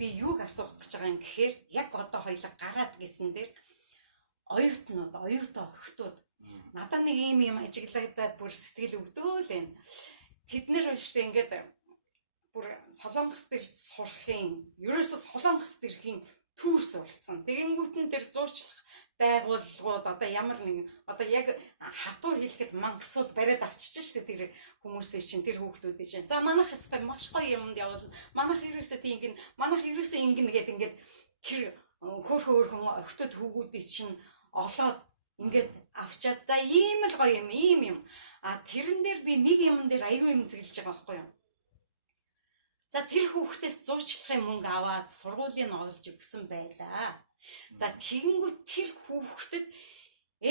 би юуг асуух гэж байгаа юм гэхээр яг одоо хоёлаа гараад гисэн дээр оюутнууд, оюутан охтууд надад нэг юм ажиглагдаад бүр сэтгэл өвдөөл байна. Тэд нэр өштэй ингээд бүр Солонгос дээр сурахын, ерөөсөө Солонгос дэрхийн төрс болцсон. Тэгэнгүүтэн дээр зурчлах байгууллагууд одоо ямар нэг одоо яг хатуу хэлэхэд мангасууд бариад авчиж штэ тэр хүмүүсийн шин тэр хүүхдүүдийн шин. За манайх хэвээр маш гоё юмд явуулна. Манайх ерөөсөө тийм манайх ерөөсөө ингэн гэдэг ингээд тэр хөөрхөн охтод хүүгүүдийн шин олоод ингээд авчаад за ийм л гоё юм ийм юм. Тэрэн дээр би нэг юм дээр аюу юм зэглэж байгаа байхгүй юу? За тэр хүүхдээс зурчлахын мөнгө аваад сургуулийн оруулж өгсөн байлаа. За тэгэнгүүт тэр хүүхдэд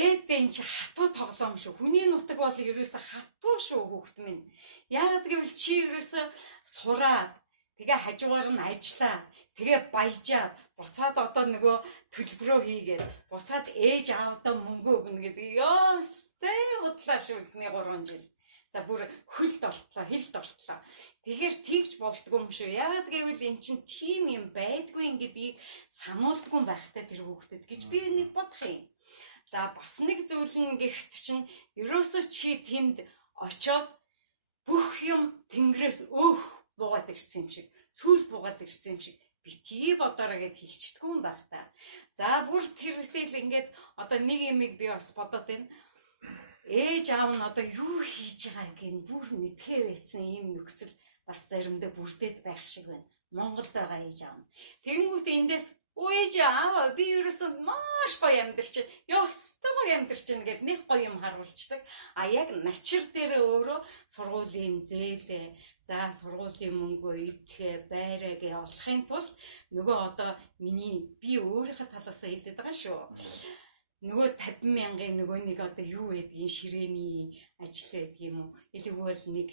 энэ чи хатуу тоглоом шүү. Хүний нутаг бол ерөөсө хатуу шүү хүүхд минь. Яагаад гэвэл чи ерөөсө сураад тэгээ хажуугаар нь ажиллаа. Тэгээ баяжаад буцаад одоо нөгөө төлбөрөө хийгээд буцаад ээж аавдаа мөнгө өгнө гэдэг. Ёстой бодлоо шүү ихний 3 жил. За бүр хөлд ортлоо, хилд ортлоо. Тэгэхээр тэгж болдгоо юм шүү. Яагаад гэвэл эн чинь тийм юм байдгүй гэдгийг сануулдгүй байхтай тэр хүүхдэд гэж би нэг бодох юм. За бас нэг зүйл нь гихт чинь ерөөсөө чи тэнд очоод бүх юм тэнгэрээс өөх буугаад ирсэн юм шиг, сүүл буугаад ирсэн юм шиг битгий бодороо гэд хэлчихдэггүй юм байх та. За бүр тэрхэл ингээд одоо нэг юмыг би бас бодоод байна. Ээж аав нь одоо юу хийж байгаа гэн бүр мэдхээ байсан юм нөхцөл бас заримдаа бүрдээд байх шиг байна. Монголд байгаа ээж аав. Тэгэнгүүт эндээс ээж аав би ерөөсөө маш гоё амьдарч чинь. Ёстой гоё амьдарч чинь гэд нэг гоё юм харуулцдаг. Яг начир дээр өөрөө сургуулийн зээлээ, за сургуулийн мөнгөө идэхээ, байраагээ олохын тулд нөгөө одоо би өөрийнхөө талаасаа хэлээд байгаа шүү. Нөгөө 50,000-ын нөгөө нэг одоо юу гэдгийг ширээний ажил гэдэг юм уу? Илүүгүй бол нэг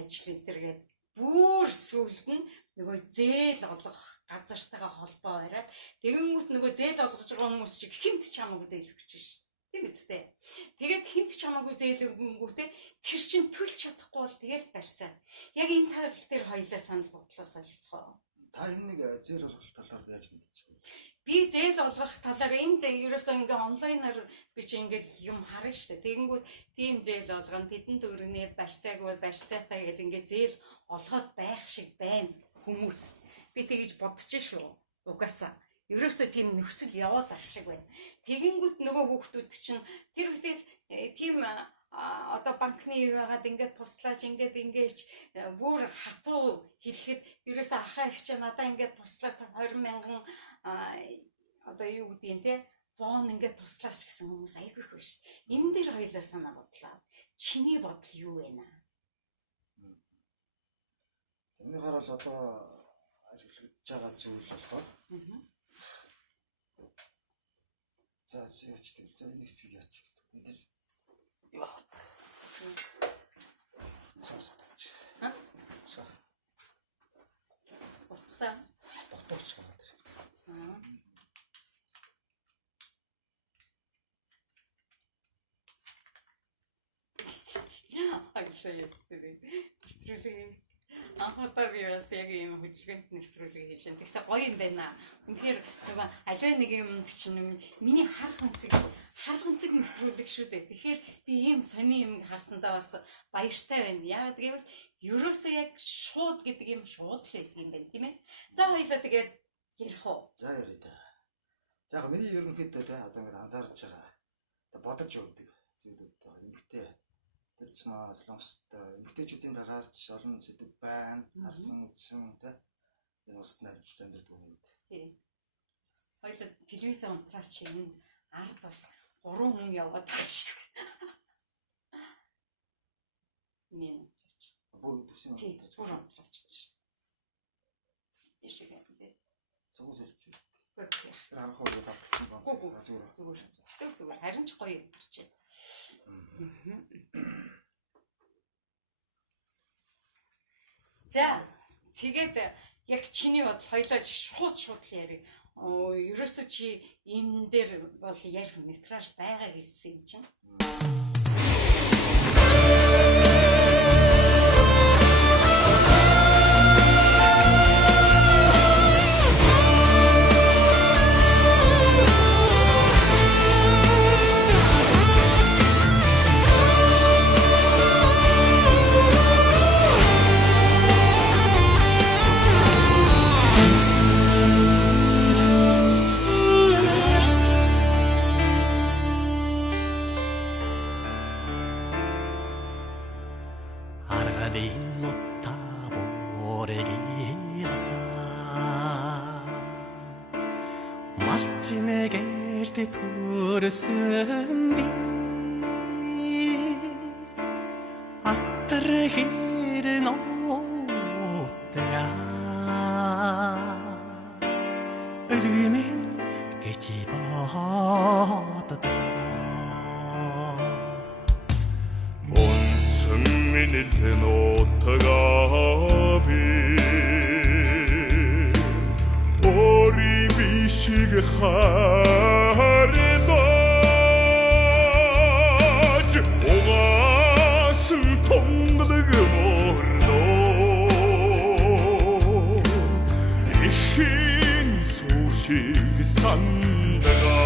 ажил энтергээд бүр сүүлд нь нөгөө зээл олох газартайгаа холбоо бариад тэгэнгүүт нөгөө зээл олгож байгаа хүмүүс чиг хинт чамаагүй зээл өгч шин. Тийм биз дээ. Тэгээд хинт чамаагүй зээл өгөнгүүтээ тэр чин төлж чадахгүй бол тэгээд барьцаа. Яг энэ тал дээр хоёлаа санал бодлоос олцгоо. Та энэ нэг зээл олох талаар яаж мэдчихв? Би зээл олгох талаар энд ерөөсөө ингээ онлайнаар би чи ингээ юм харна штэ. Тэгэнгүүт тийм зээл олгоно тэдэнд өргөнээ барьцаагүй барьцаатай гэл ингээ зээл олгоод байх шиг байна хүмүүс. Би тэгэж бодож шүү. Угаасаа ерөөсөө тийм нөхцөл яваад байх шиг байна. Тэгэнгүүт нөгөө хүүхдүүд чинь тэр үедээ тийм одоо банкны юу яагаад ингээд туслаач ингээд бүр хатуу хэлэхэд ерөөсөө ахаа их чи надаа ингээд туслаад 20,000 одоо юу гэдгийг те фон ингээд туслаач гэсэн хүмүүс айгүй их биш. Энэ дээр хоёлаа санаа бодлоо. Чиний бодол юу вэ наа? Тэрний хараа л одоо ажиглагдж байгаа зүйл болохоор. За зээчтэй. За нэг хэсэг яач. Эндээс яа. Сонсогдож. За. Утсаа. Тогтооч байгаа. Агшаа ястэй. Нэвтрүүлэг. Анхудаа би бас яг юм хөдөлгөөнд нэвтрүүлэг хийж байна. Гэхдээ гоё юм байна. Үнэхээр нөгөө аливаа нэг юм чинь миний харах онцэг нэвтрүүлэг шүү дээ. Тэгэхээр би ийм сони юм харсандаа бас баяртай байна. Яагаад гэвэл ерөөсөө яг шууд гэдэг юм шууд л гэдэг юм байна, тийм ээ. За хоёлаа тэгээд ярих уу? За ярий та. За яг миний ерөнхийдөө те одоо ингэ анзаарч байгаа. Одоо бодож өгдөг зүйлүүд эмгтэй. Тэр чимээ Солонгост эмгтэйчүүдийн дагарч олон сэдв байна. Харсан үзсэн те. Энэ ус найралтай амьд бүгд. Тийм. Хоёлаа телевиз унтраач энэ ард бас 3 хүн яваад байгаа шиг. Мен унтраач. Бүр төсөн унтраач. Бүр унтраач. Ишиг юм дээ. Согос хэлчих. Зүгээр. Харин ч гоё гарч байна. За тэгээд яг чиний бодол хоёлаа шууд ярив. Ерөөсөө чи энэ дээр бол ярих метраж байгаа гэсэн юм чинь. Alinnutta vuorekiilassa. Maltine kerti tursumbi. Atterhiren ottaja. Ölümün geçip atadı. Onsun minillen ottagabi. Ori bişig haridaj. Oğasın tonglıgım orno. İhin soşig sandaga.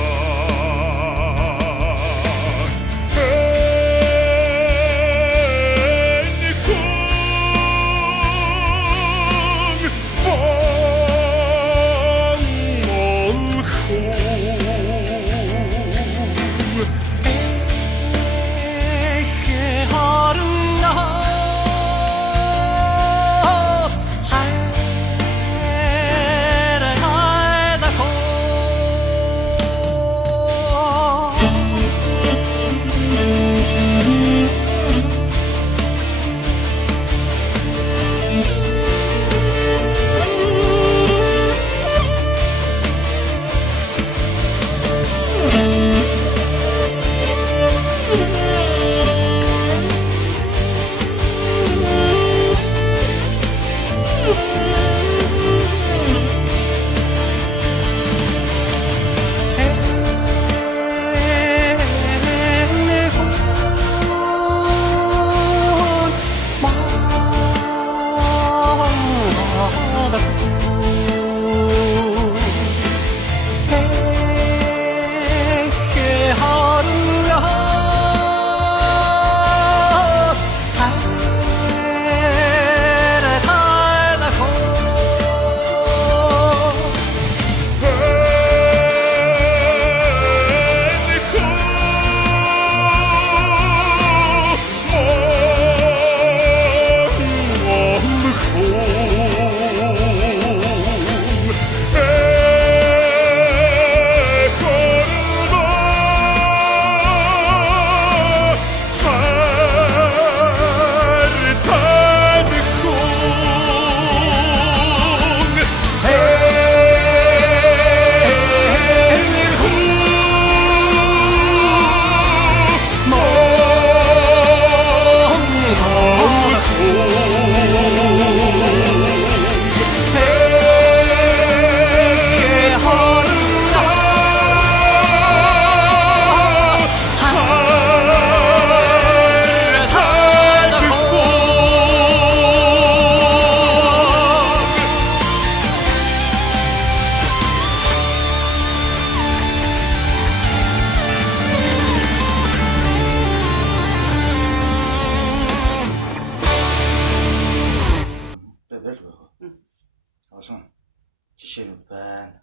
жишээнүүд байна.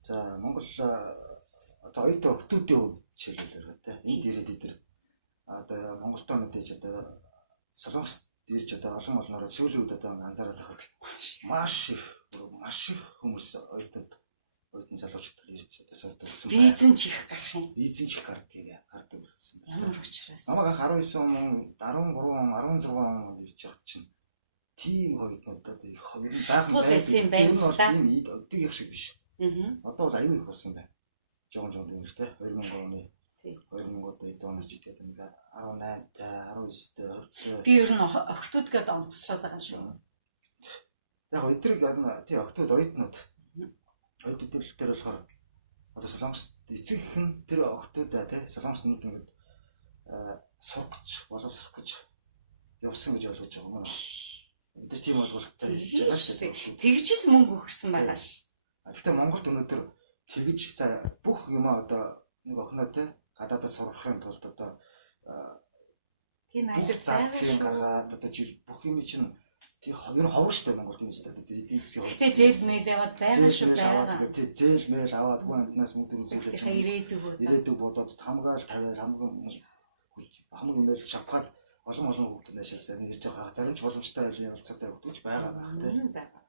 За Монгол одоо оюутан охтуудын хувьд жишээлбэл тэ энд ирээд идэр одоо Монголдоо мэдээж одоо Солонгос ирж одоо олон олноор сүүлийн үед одоо анзаараад байхад маш их хүмүүс оюутан залуучууд ирж одоо сурдсан. Визэн чих гарах юм. Визэн чих гардаг болсон. Ямар учраас? Намайг 19 он, 13 он, 16 он ирж явахд чинь тийм оюутнууд одоо их хоёр байна л да. Тийм өдөг их шиг биш. Одоо бол аюу их болсон байна. Жон юм шүү дээ. 2000 оны 2000 оны жигээд ингээ 18 та 19 20. Би ер нь охтууд гээд онцлоод байгаа шүү. Яг өдрийг тий охтууд оюутнууд оюутнууд дээр болохоор одоо Солонгос эцэгхэн тэр охтуудаа тий Солонгос нүд ингээд сурах гэж боловсрох гэж явсан гэж ойлгож байгаа юм аа. Тэр тийм ойлголттой хийж байгаа шүү дээ. Тэгж л мөнгө өгсөн байгаа ш. Гэхдээ Монголд өнөөдөр тэгж за бүх юм одоо нэг охиноо те гадаадаас сурахын тулд одоо тийм ажил байгаа шүү. Одоо жил бүх юм чинь тий хоёр ховор штэ Монголд юм штэ эдийн засгийн ховор. Тэ зээл мэйл яваад байгаа шүү байгаа. Тий зээл мэйл аваад хүн амтнаас мөнгө үзүүлж ирээдүг бодоод хамгаал тавиал хамгийн мэйл шавхаад олон хүүхдүүд нэшэлсэн ирж байгаа. Зарим ч боломжтой ялцаатай хүүхдүүд байгаа байх тий. Байгаа.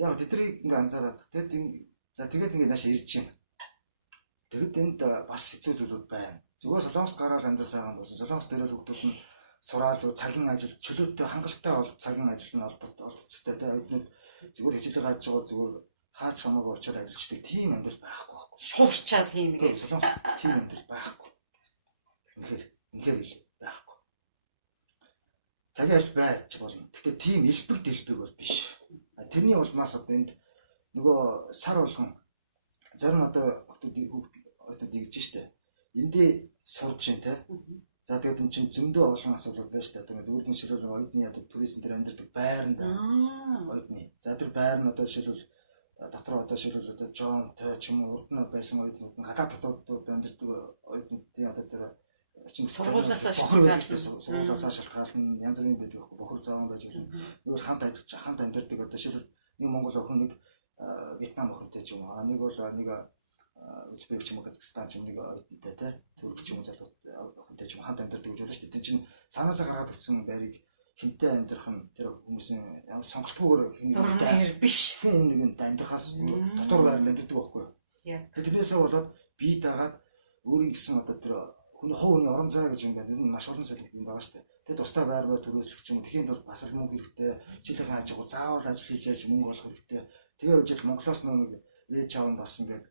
Яг тэднийг ингээ анзаараад тэгээд ингээ нааш ирж байна. Тэгэд энд бас хэцүү зүйлүүд байна. Зүгээр Солонгос гараад амьдрасаа юм болсон. Солонгос дээр хүүхдүүд нь сураад цагийн ажил чөлөөтэй хангалттай бол цагийн ажил нь олдцтой тий. Эднүүд зүгээр хичээлээ хааж байгаа зүгээр хаач хамаагүй очиод ажиллаждаг тийм амьдрал байхгүй байхгүй. Шуурчаал юм гээ. Солонгос тийм амьдрал байхгүй. Үнэхээр ил байхгүй. Цагийн ажил байж болно. Гэхдээ тийм элбэг бол биш. Тэрний улмаас одоо энд нөгөө сар болгон зарим одоо хүүхдүүд гэж штэ. Эндээ сурж जैन те. За тэгээд эн чинь зөндөө олон асуудал байна штэ. Тэгээд үүдний шилбэл оюутны одоо туристэн дээр амьдардаг байр нь байна. Оюутны. За тэр байр нь одоо шилбэл дотор одоо шилбэл одоо Жонтой ч юм уу урд нь байсан оюутнууд нь гадаад дотоодд амьдардаг оюутнуудын одоо тэр сургуулиасаа шалтгаална янз бүрийн байдаг байхгүй бохор зааван байж болно. Нөгөө хамт амьдардаг одоо шилбэл нэг Монгол охин нэг Вьетнам охинтой ч юм уу. Нэг бол нэг Узбек ч юм уу Казахстан ч юм нэг оюутантай те Турк ч юм уу охинтой ч юм хамт амьдардаг гэж болно шүү дээ. Тэр чинь санаасаа гараад ирсэн байрыг хинтээ амьдрах нь тэр хүмүүсийн ямар сонголтгүйгээр хин биш. Хин нэгэнд амьдрахаас дотор байранд амьдардаг байхгүй юу? Тэрнээсээ болоод бие дагаад өөрийн гэсэн одоо тэр хүний хувийн орон зай гэж юм байна. Энэ маш олон зүйл юм байгаа шүү дээ. Тэгээд тусдаа байр төрөөслөх юм. Тэхийн тулд бас л мөнгө хэрэгтэй. Жилийн хаажгаа заавал ажил хийж яаж мөнгө олох хэрэгтэй. Тэгээ үжил Монголоос нэг ээж аав нь бас ингээд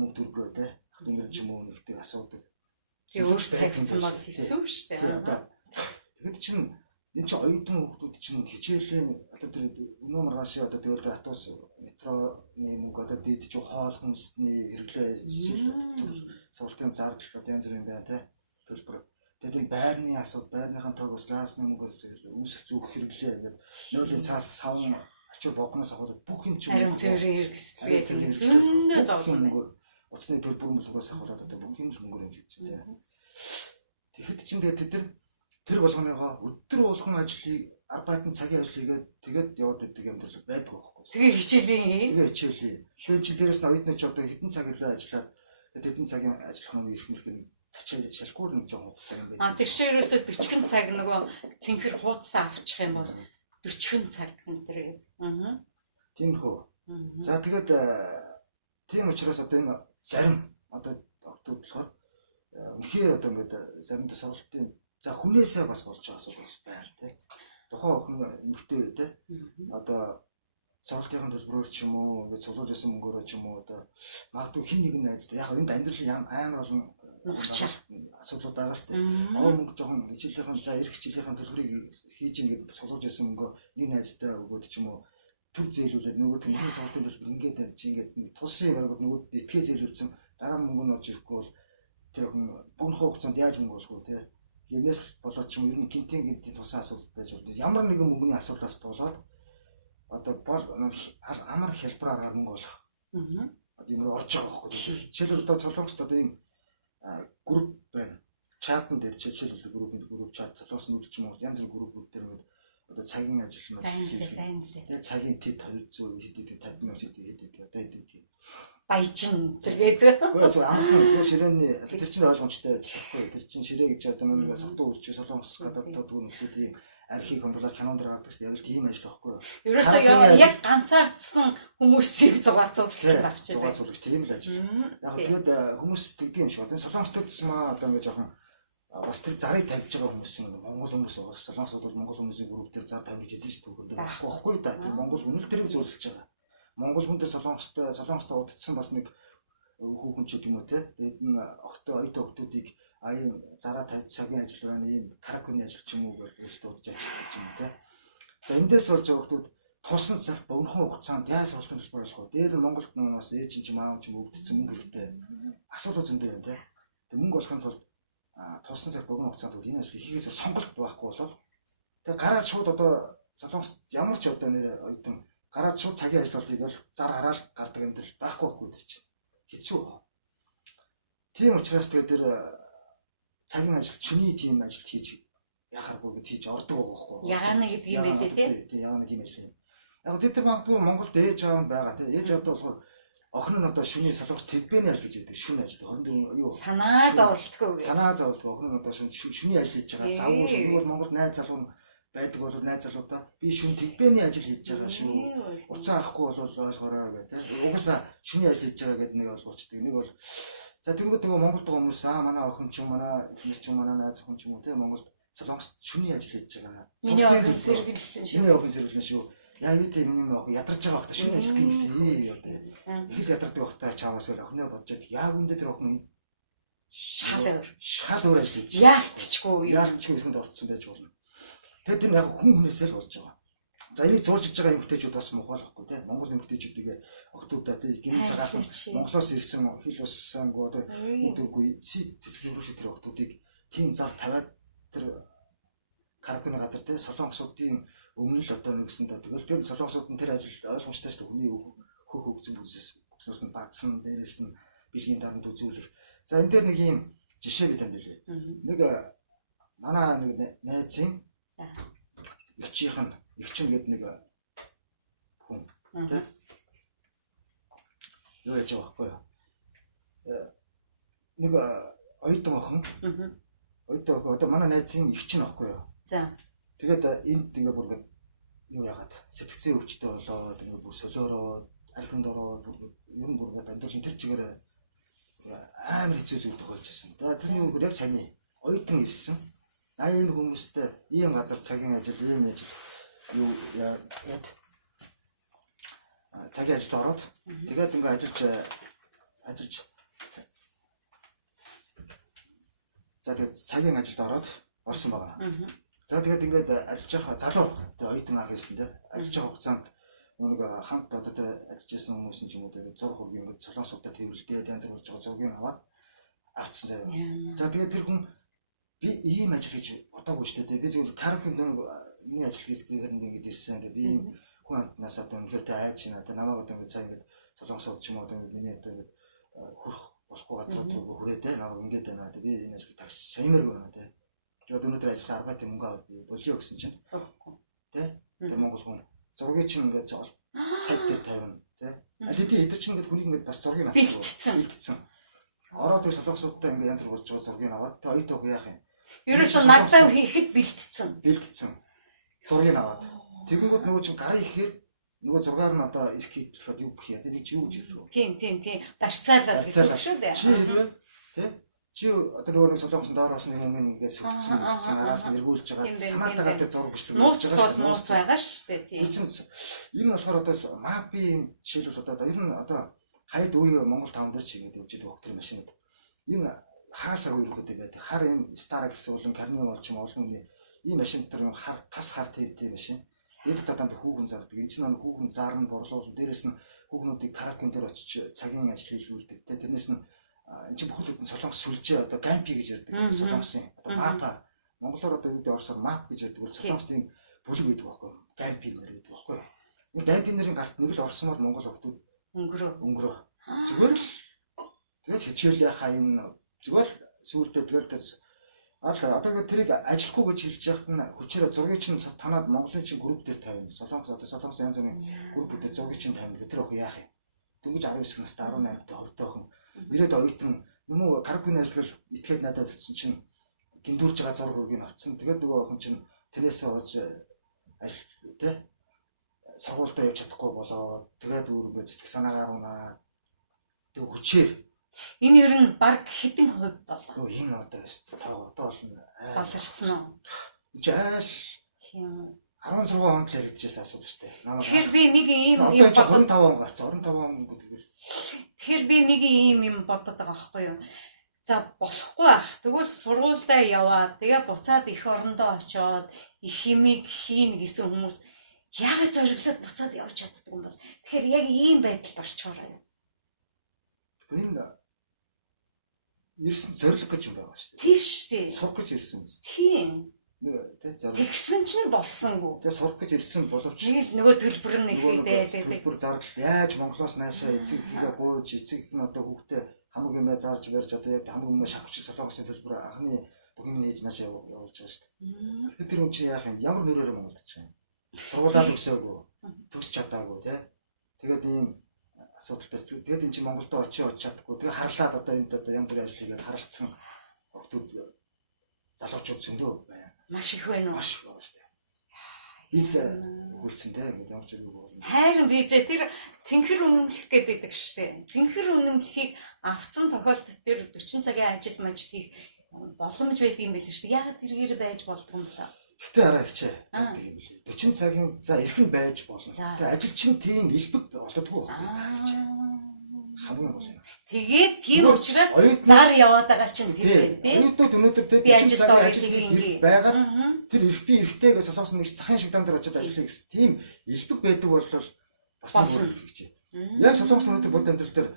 мөнгө төргөө те. Хэмжээ ч юм уу нэгтэй асуудаг. Тэгээ өөртөө тавьсан бол хэцүү шүү дээ. Тэгэхэд чинь энэ чинь оюутан хүүхдүүд чинь хичээлийн одоо тэр өнөө маргааши одоо тэгэл тэр автобус метроны мөнгө одоо дээд ч хоол хүнсний хэрэглээ сургалтын зардал одоо янз бүрийн байна те. Төлбөр. Тэгээд байрны асуудал, байрныхаа тоогоос газны мөнгөөс үүсэх зүөх хэрэглээ ингээд нөөлийн цаас савн ачаа богноос ахуулаад бүх юм чинь харин цэрийн хэрэгсэлээ зөндөө зовлон мөнгө уцны төлбөр мөнгөөс ахуулаад одоо бүх юм л мөнгөөр хэмжиж байна те. Тэгэхэд чинь тэгээд тэр болгоныгоо өдөр болгон ажлыг арбайтын цагийн ажлыг тэгээд яваад идэг юм бол байдаг байхгүй. Тэгээ хичээлийн. Тэгээд чи дээрээс нь оюутнууд одоо хэдэн цаг илүү ажиллаад хэдэн цагийн ажиллах нь ирэх мөрх нь тачаад шалгуур нэг жоо цаг юм байна. Тэр ширээсээ 40 цаг нөгөө цэнхэр хуудасаа авчих юм бол 40 цаг энэ. Тиймэрхүү. За тэгээд тийм учраас одоо энэ зарим одоо октод болохоор үнэхээр одоо ингээд заримдаа сургалтын за хүнээсээ бас болж байгаа асуудал байна тий. Тухайн охин эмэгтэй тий. Одоо сургалтын төлбөрөөр ч юм уу ингээд цуглуулж байсан мөнгөөрөө ч юм уу одоо магадгүй хин нэгэн найзтай яг энэ амьдрал амар олон асуудал байгаа шүү дээ. Аваа мөнгө жоохон хичээлийн за ирэх хичээлийн төлбөрийг хийж ингээд цуглуулж байсан мөнгөө нэг найзтай өгөөд ч юм уу төр зээлүүлээд нөгөө төлбөрийн сургалтын төлбөр ингээд чи ингээд тулсын байгууд нөгөө этгээ зээлүүлсэн дараа мөнгө нь орж ирэхгүй бол тэр бүгд хугацаанд яаж мөнгө болох вэ тий. Энэс болоод ч юм ер нь гинтийн тусан асуудал байж болно. Ямар нэгэн мөнгөний асуудлаас болоод одоо амар хэлбэрээр мөнгө олох. Одоо юм орж байгаа байхгүй. Жишээлбэл одоо Солонгост одоо ийм групп байна. Чатн дээр жишээлбэл групп чат Солонгос нүлч юм уу янз бүрийн группүүд дээр одоо цагийн ажил нь тэгээ цагийн тэд 200 хэд 50 мянга хэд одоо хэд баяжин тэгээд гоо зөв амхан зөв ширээний тэр чинь ойлгомжтой байж байхгүй тэр чинь ширээ гэж одоо нэг сотуу үлч Солонгос гадаад төдгөнүүд ийм архив компьютер кинонд гаргадаг шүү дээ яг тийм ажил байхгүй ерөөсөө яг ганцаардсан хүмүүсийг зугаацуулж байх ч юм байна тийм л ажил яг тэгээд хүмүүс тэгдэг юм шиг одоо Солонгос төдсмаа одоо ингээ жоохон бас тэр зарыг тавьж байгаа хүмүүс чинь Монгол хүмүүс байгаа Солонгосод бол Монгол хүмүүсийн групп дээр зар тавьж эзэн шүү дээ байхгүй да тэр Монгол үнэл тэрийг зөвлөж байгаа Монгол хүн дээр Солонгостой удацсан бас нэг хүүхэн ч гэдэг юм уу те. Тэгээд энэ оюутан хүмүүсийг аян зараа тавьж цагийн ажил байна, ийм каракуны ажил ч юм уу гэж дуудаж ажиллаж юм те. За эндээс болж байгаа хүмүүс тусан цаг богинохон хугацаанд яаж сургалтын төлбөр болох вэ? Дээр Монголд бас ээж чинь аав чинь өгдсөн мөнгө хэрэгтэй. Асуудал зөндөө байна те. Тэг мөнгө болохын тулд тусан цаг богино хугацаанд энэ ажлыг хийхээс сонголт байхгүй болоод тэг гараад шууд одоо Солонгост ямар ч одоо нэр оюутан гараад шууд цагийн ажлуудыг л зар хараал гардаг юм дэл байхгүй байхгүй чинь хэцүү. Тийм учраас тэгээд тэр цагийн ажил чиний тийм ажил хийж яхааргүй гэж хийж ордог байгаа байхгүй. Ягаана гэдэг юм байлээ тий. Тийм ягаана тийм ажил. Яг тэр магадгүй Монголд ээж аав байгаа тий. Ээж аавд болохоор охин нь одоо шүний солонгос тэвбэний ажил гэж байдаг. Шүний ажил 24 юу Санаа зовлтгүй. санаа зовлтгүй охин нь одоо шүний ажил хийж байгаа. Завгүй шүний бол Монгол найз залуу байдаг бол найз залуудаа би шүн тэвбэний ажил хийж байгаа шүү. Уцаа авахгүй бол ойлгоорой гэх тийм. Угаасаа шүний ажил хийж байгаа гэдэг нэг болгоочдөг. Нэг бол за тэнгууд нөгөө Монголд байгаа хүмүүс манай охин ч юм манай эхнэр ч юм манай найз охин ч юм уу тийм Монголд солонгос шүний ажил хийж байгаа. Миний охин сэргэлэн шүү. Миний охин сэргэлэн шүү. Яа бид миний охин ядарч байгаа багта шүний ажил хийсэн юм. Их ядардаг багта чааваас л охиноо бодож яг үндэ тэр охин шал өөр ажил хийж. Яалтчгүй. Яалтчгүй юмд орцсон байж болно. Тэгээд тэр яг хүн хүнээсээ л болж байгаа. За энийг зуулж байгаа эмэгтэйчүүд бас мухалахгүй тийм Монгол эмэгтэйчүүдийг охтуудаа тийм гинэ цагаах Монголоос ирсэн хил уссангүй одоо үдэггүй цэцлэн рүү тэр охтуудыг тийм зар тавиад тэр каракуны газар тийм солонгосуудын өмнө л одоо нэгсэн даа. Тэгэл тэр солонгосууд нь тэр ажил ойлгомжтой шүү дээ. Хүний хөх хөгжим бүсээс нь бадсан дээрээс нь бэлгийн дарамт үзүүлэх. За энэ дээр нэг юм жишээ би танд хэлье. Нэг манай нэг найзын эгчин гэдэг нэг хүн тийм юу яаж байгаа байхгүй юу? Нэг оюутан охин. Оюутан охин одоо манай найзын эгчин байхгүй юу? За. Тэгээд энд ингээ бүр юу яагаад сэтгцэн өвчтэй болоод ингээ бүр солиороод архинд ороод ер нь бүр амьдрал тэр чигээр амар хэцүү зүйл тохиолж ирсэн. Тэрний үгээр яг саяны оюутан ирсэн. Энэ хүмүүстэй ийм газар цагийн ажил ийм ажил юу яад цагийн ажилд ороод тэгээд ингээ ажиллаж за тэгээд цагийн ажилд ороод орсон байгаа. За тэгээд ингээд ажиллаж байгаа залуу тэгээд оюутан ах ирсэн тийм ажиллаж байгаа хугацаанд нэг хамт одоо тэр ажиллаж байсан хүмүүс нь ч юм уу тэгээд зураг хургийн ингээд солонгосуудад тэрвэрлдээд янз бүр жоо зургийг аваад авчихсан заяа. За тэгээд тэр хүн би ийм ажил гэж бодоогүй шүү дээ. Би зөвхөн каракүн миний ажил хийхээр ингээд ирсэн. Тэгээд би ийм хүн амтнаас одоо үнэхээр тэ айж надад намайг одоо ингээд сайн ингээд солонгосууд ч юм уу одоо ингээд миний одоо ингээд хөрөх болохгүй газар руу хүрээд намайг ингээд байна. Тэгээд би энэ ажлыг тагш саямэр гэнэ тэ. Тэгээд өнөөдөр ажилласан арбат мөнгө аваад болио гэсэн чинь. Тэ? Тэр Монгол хүн зургийг чинь ингээд сайт дээр тавина тэ. Тэд эдэр чинь ингээд хүнийг ингээд бас зургийг авчихсан. Бэлдсэн. Ороод их солонгосуудтай ингээд янз бүр болж байгаа зургийг аваад тэ оюутан яах юм? Ерөөсөө надад хийхэд бэлдсэн. Зургийг аваад. Тэгэнгүүт нөгөө чинь гараа ихээр нөгөө зургаар нь одоо их хийхэд юу гэх юм. Энийг юу гэж хэлэх вэ? Тийм. Барьцаалаад гэсэн шүү дээ. Чи хэрвээ тэ чи одоо нөгөө солонгосын доороос нэг юм ингээд сүлжсэн араас нь эргүүлж байгаа смартаа гадаг зураг гэж нууц байгаа шүү дээ. Тийм. Энэ болохоор одоо мапийн жишээлбэл одоо ер нь одоо хайд үе Монгол таван дээр чигээд явж байгаа хөтөр машинууд. Энэ хаасаа үргэлжлээд байдаг. Хар энэ Стара гэсэн болон Карни болж юм олон хүний ийм машин дотор юм хар тас хар тийм машин. Эд татанд хүүхэн зардаг. Энэ чинь хүүхэн заарн борлуулсан. Дээрээс нь хүүхнүүдийг каракүн дээр очиж цагийн ажил хийлгүүлдэг. Тэрнээс нь энэ чинь бүхэл бүтэн солонгос сүлжээ одоо гампи гэж ярьдаг. Солонгосын одоо мапа. Монголоор одоо үүдээ орсоор мап гэж ярьдаг. Солонгосын бүлэг байдаг байхгүй юу? Гампи нэр байдаг байхгүй юу? Энэ гампи нэрийн гарт нэг л орсон бол Монгол хүмүүс өнгөрөө. Зүгээр л тэгээд хичээл яхаа энэ зүгээр сүүлдээ тэгээд одоо тэрийг ажиллахгүй гэж хэлж яхад нь хүчээр зургийг чинь танаад Монголын чинь групп дээр тавина. Солонгос янз бүрийн группүүдээр зургийг чинь тавина. Тэр охин яах юм? Дөнгөж 19 настай 18 та 20 та охин ирээд оюутан юм уу каракүн айлтгал итгээд надад өгсөн чинь гиндүүлж байгаа зургийг авцсан. Тэгээд нөгөө охин чинь тэрнээс олж ажил тий сургуультай явж чадахгүй болоо. Тэгээд өөр ингээд сэтгэл санаагаар унаа. Тэг хүчээр энэ ер нь баг хэдэн хувь болоо. Энэ одоо одоо болно. Болчихсон уу? Жаал. Тийм. 16 онд л яригдчихсан асуулт шүү дээ. Тэгэхээр би нэг ийм юм 25 он гарсан. 25 он гэдэг. Тэгэхээр би нэг ийм бодод байгаа байхгүй юу? За болохгүй ах. Тэгвэл сургуультай яваад тэгээ буцаад эх орондоо очиод их химиг хийн гэсэн хүмүүс яг зориглоод буцаад явж чаддаг юм бол тэгэхээр яг ийм байдалд орчоорой юу? Энэ ирсэн зориг гэж юм байгаа шүү дээ. Тийм шүү дээ. Сурах гэж ирсэн. Тийм. Тэ зориг. Тэгсэн чинь болсонгүй. Тэгээ сурах гэж ирсэн боловч нөгөө төлбөр нь ихэдээ төлбөр зардал яаж Монголоос наашаа эцэг хийгээ гуйж эцэг нь одоо хүүхдээ хамаг юм зарж барьж одоо яг хамаг юм шавч солонгосын төлбөр анхны бүх юм нээж наашаа явуулж байгаа шүү дээ. Тэгэхээр тэр хүн чинь яах юм? Ямар нэрээр Монголд чинь? Сургуулаад өсөөгүй, төгсч чадаагүй тий. Тэгээд ийм асуудалтаас тэгээд энэ чинь Монголд очиж чадахгүй. Тэгээд харлаад одоо энд одоо янз бүрийн ажил хийгээд харалцсан охтууд залуучууд зөндөө байна. Маш их байна уу? Маш их байна шүү дээ. Виз хөлцөн те ингээд ямар ч зүйл бол. Хайрын визээ тэр цэнхэр үнэмлэх гэдэг шүү дээ. Цэнхэр үнэмлэхийг авцсан тохиолдолд тэр 40 цагийн ажил хийх боломж байдаг юм байл шүү дээ. Яагаад тэргээр байж болдгоо юм бэ? Гэтэ арай хичээ. гэдэг юм билээ. 40 цагийн за эрхэн байж болно. Тэгээд ажил чинь тийм элбэг болдоггүй байна. Хамгийн гол юм. Тэгээд тийм учраас зар яваад байгаа чинь тэр байна тийм. Оюутнууд өнөөдөр тэр би ажилд орох ингэ байгаад тэр би эрхтэйгээ солонгос нэг захын шигтан дээр очиж ажиллах гэсэн тийм элбэг байдаг бол бас нэг гэж. Яг солонгос өнөөдөр бод амьдрал дээр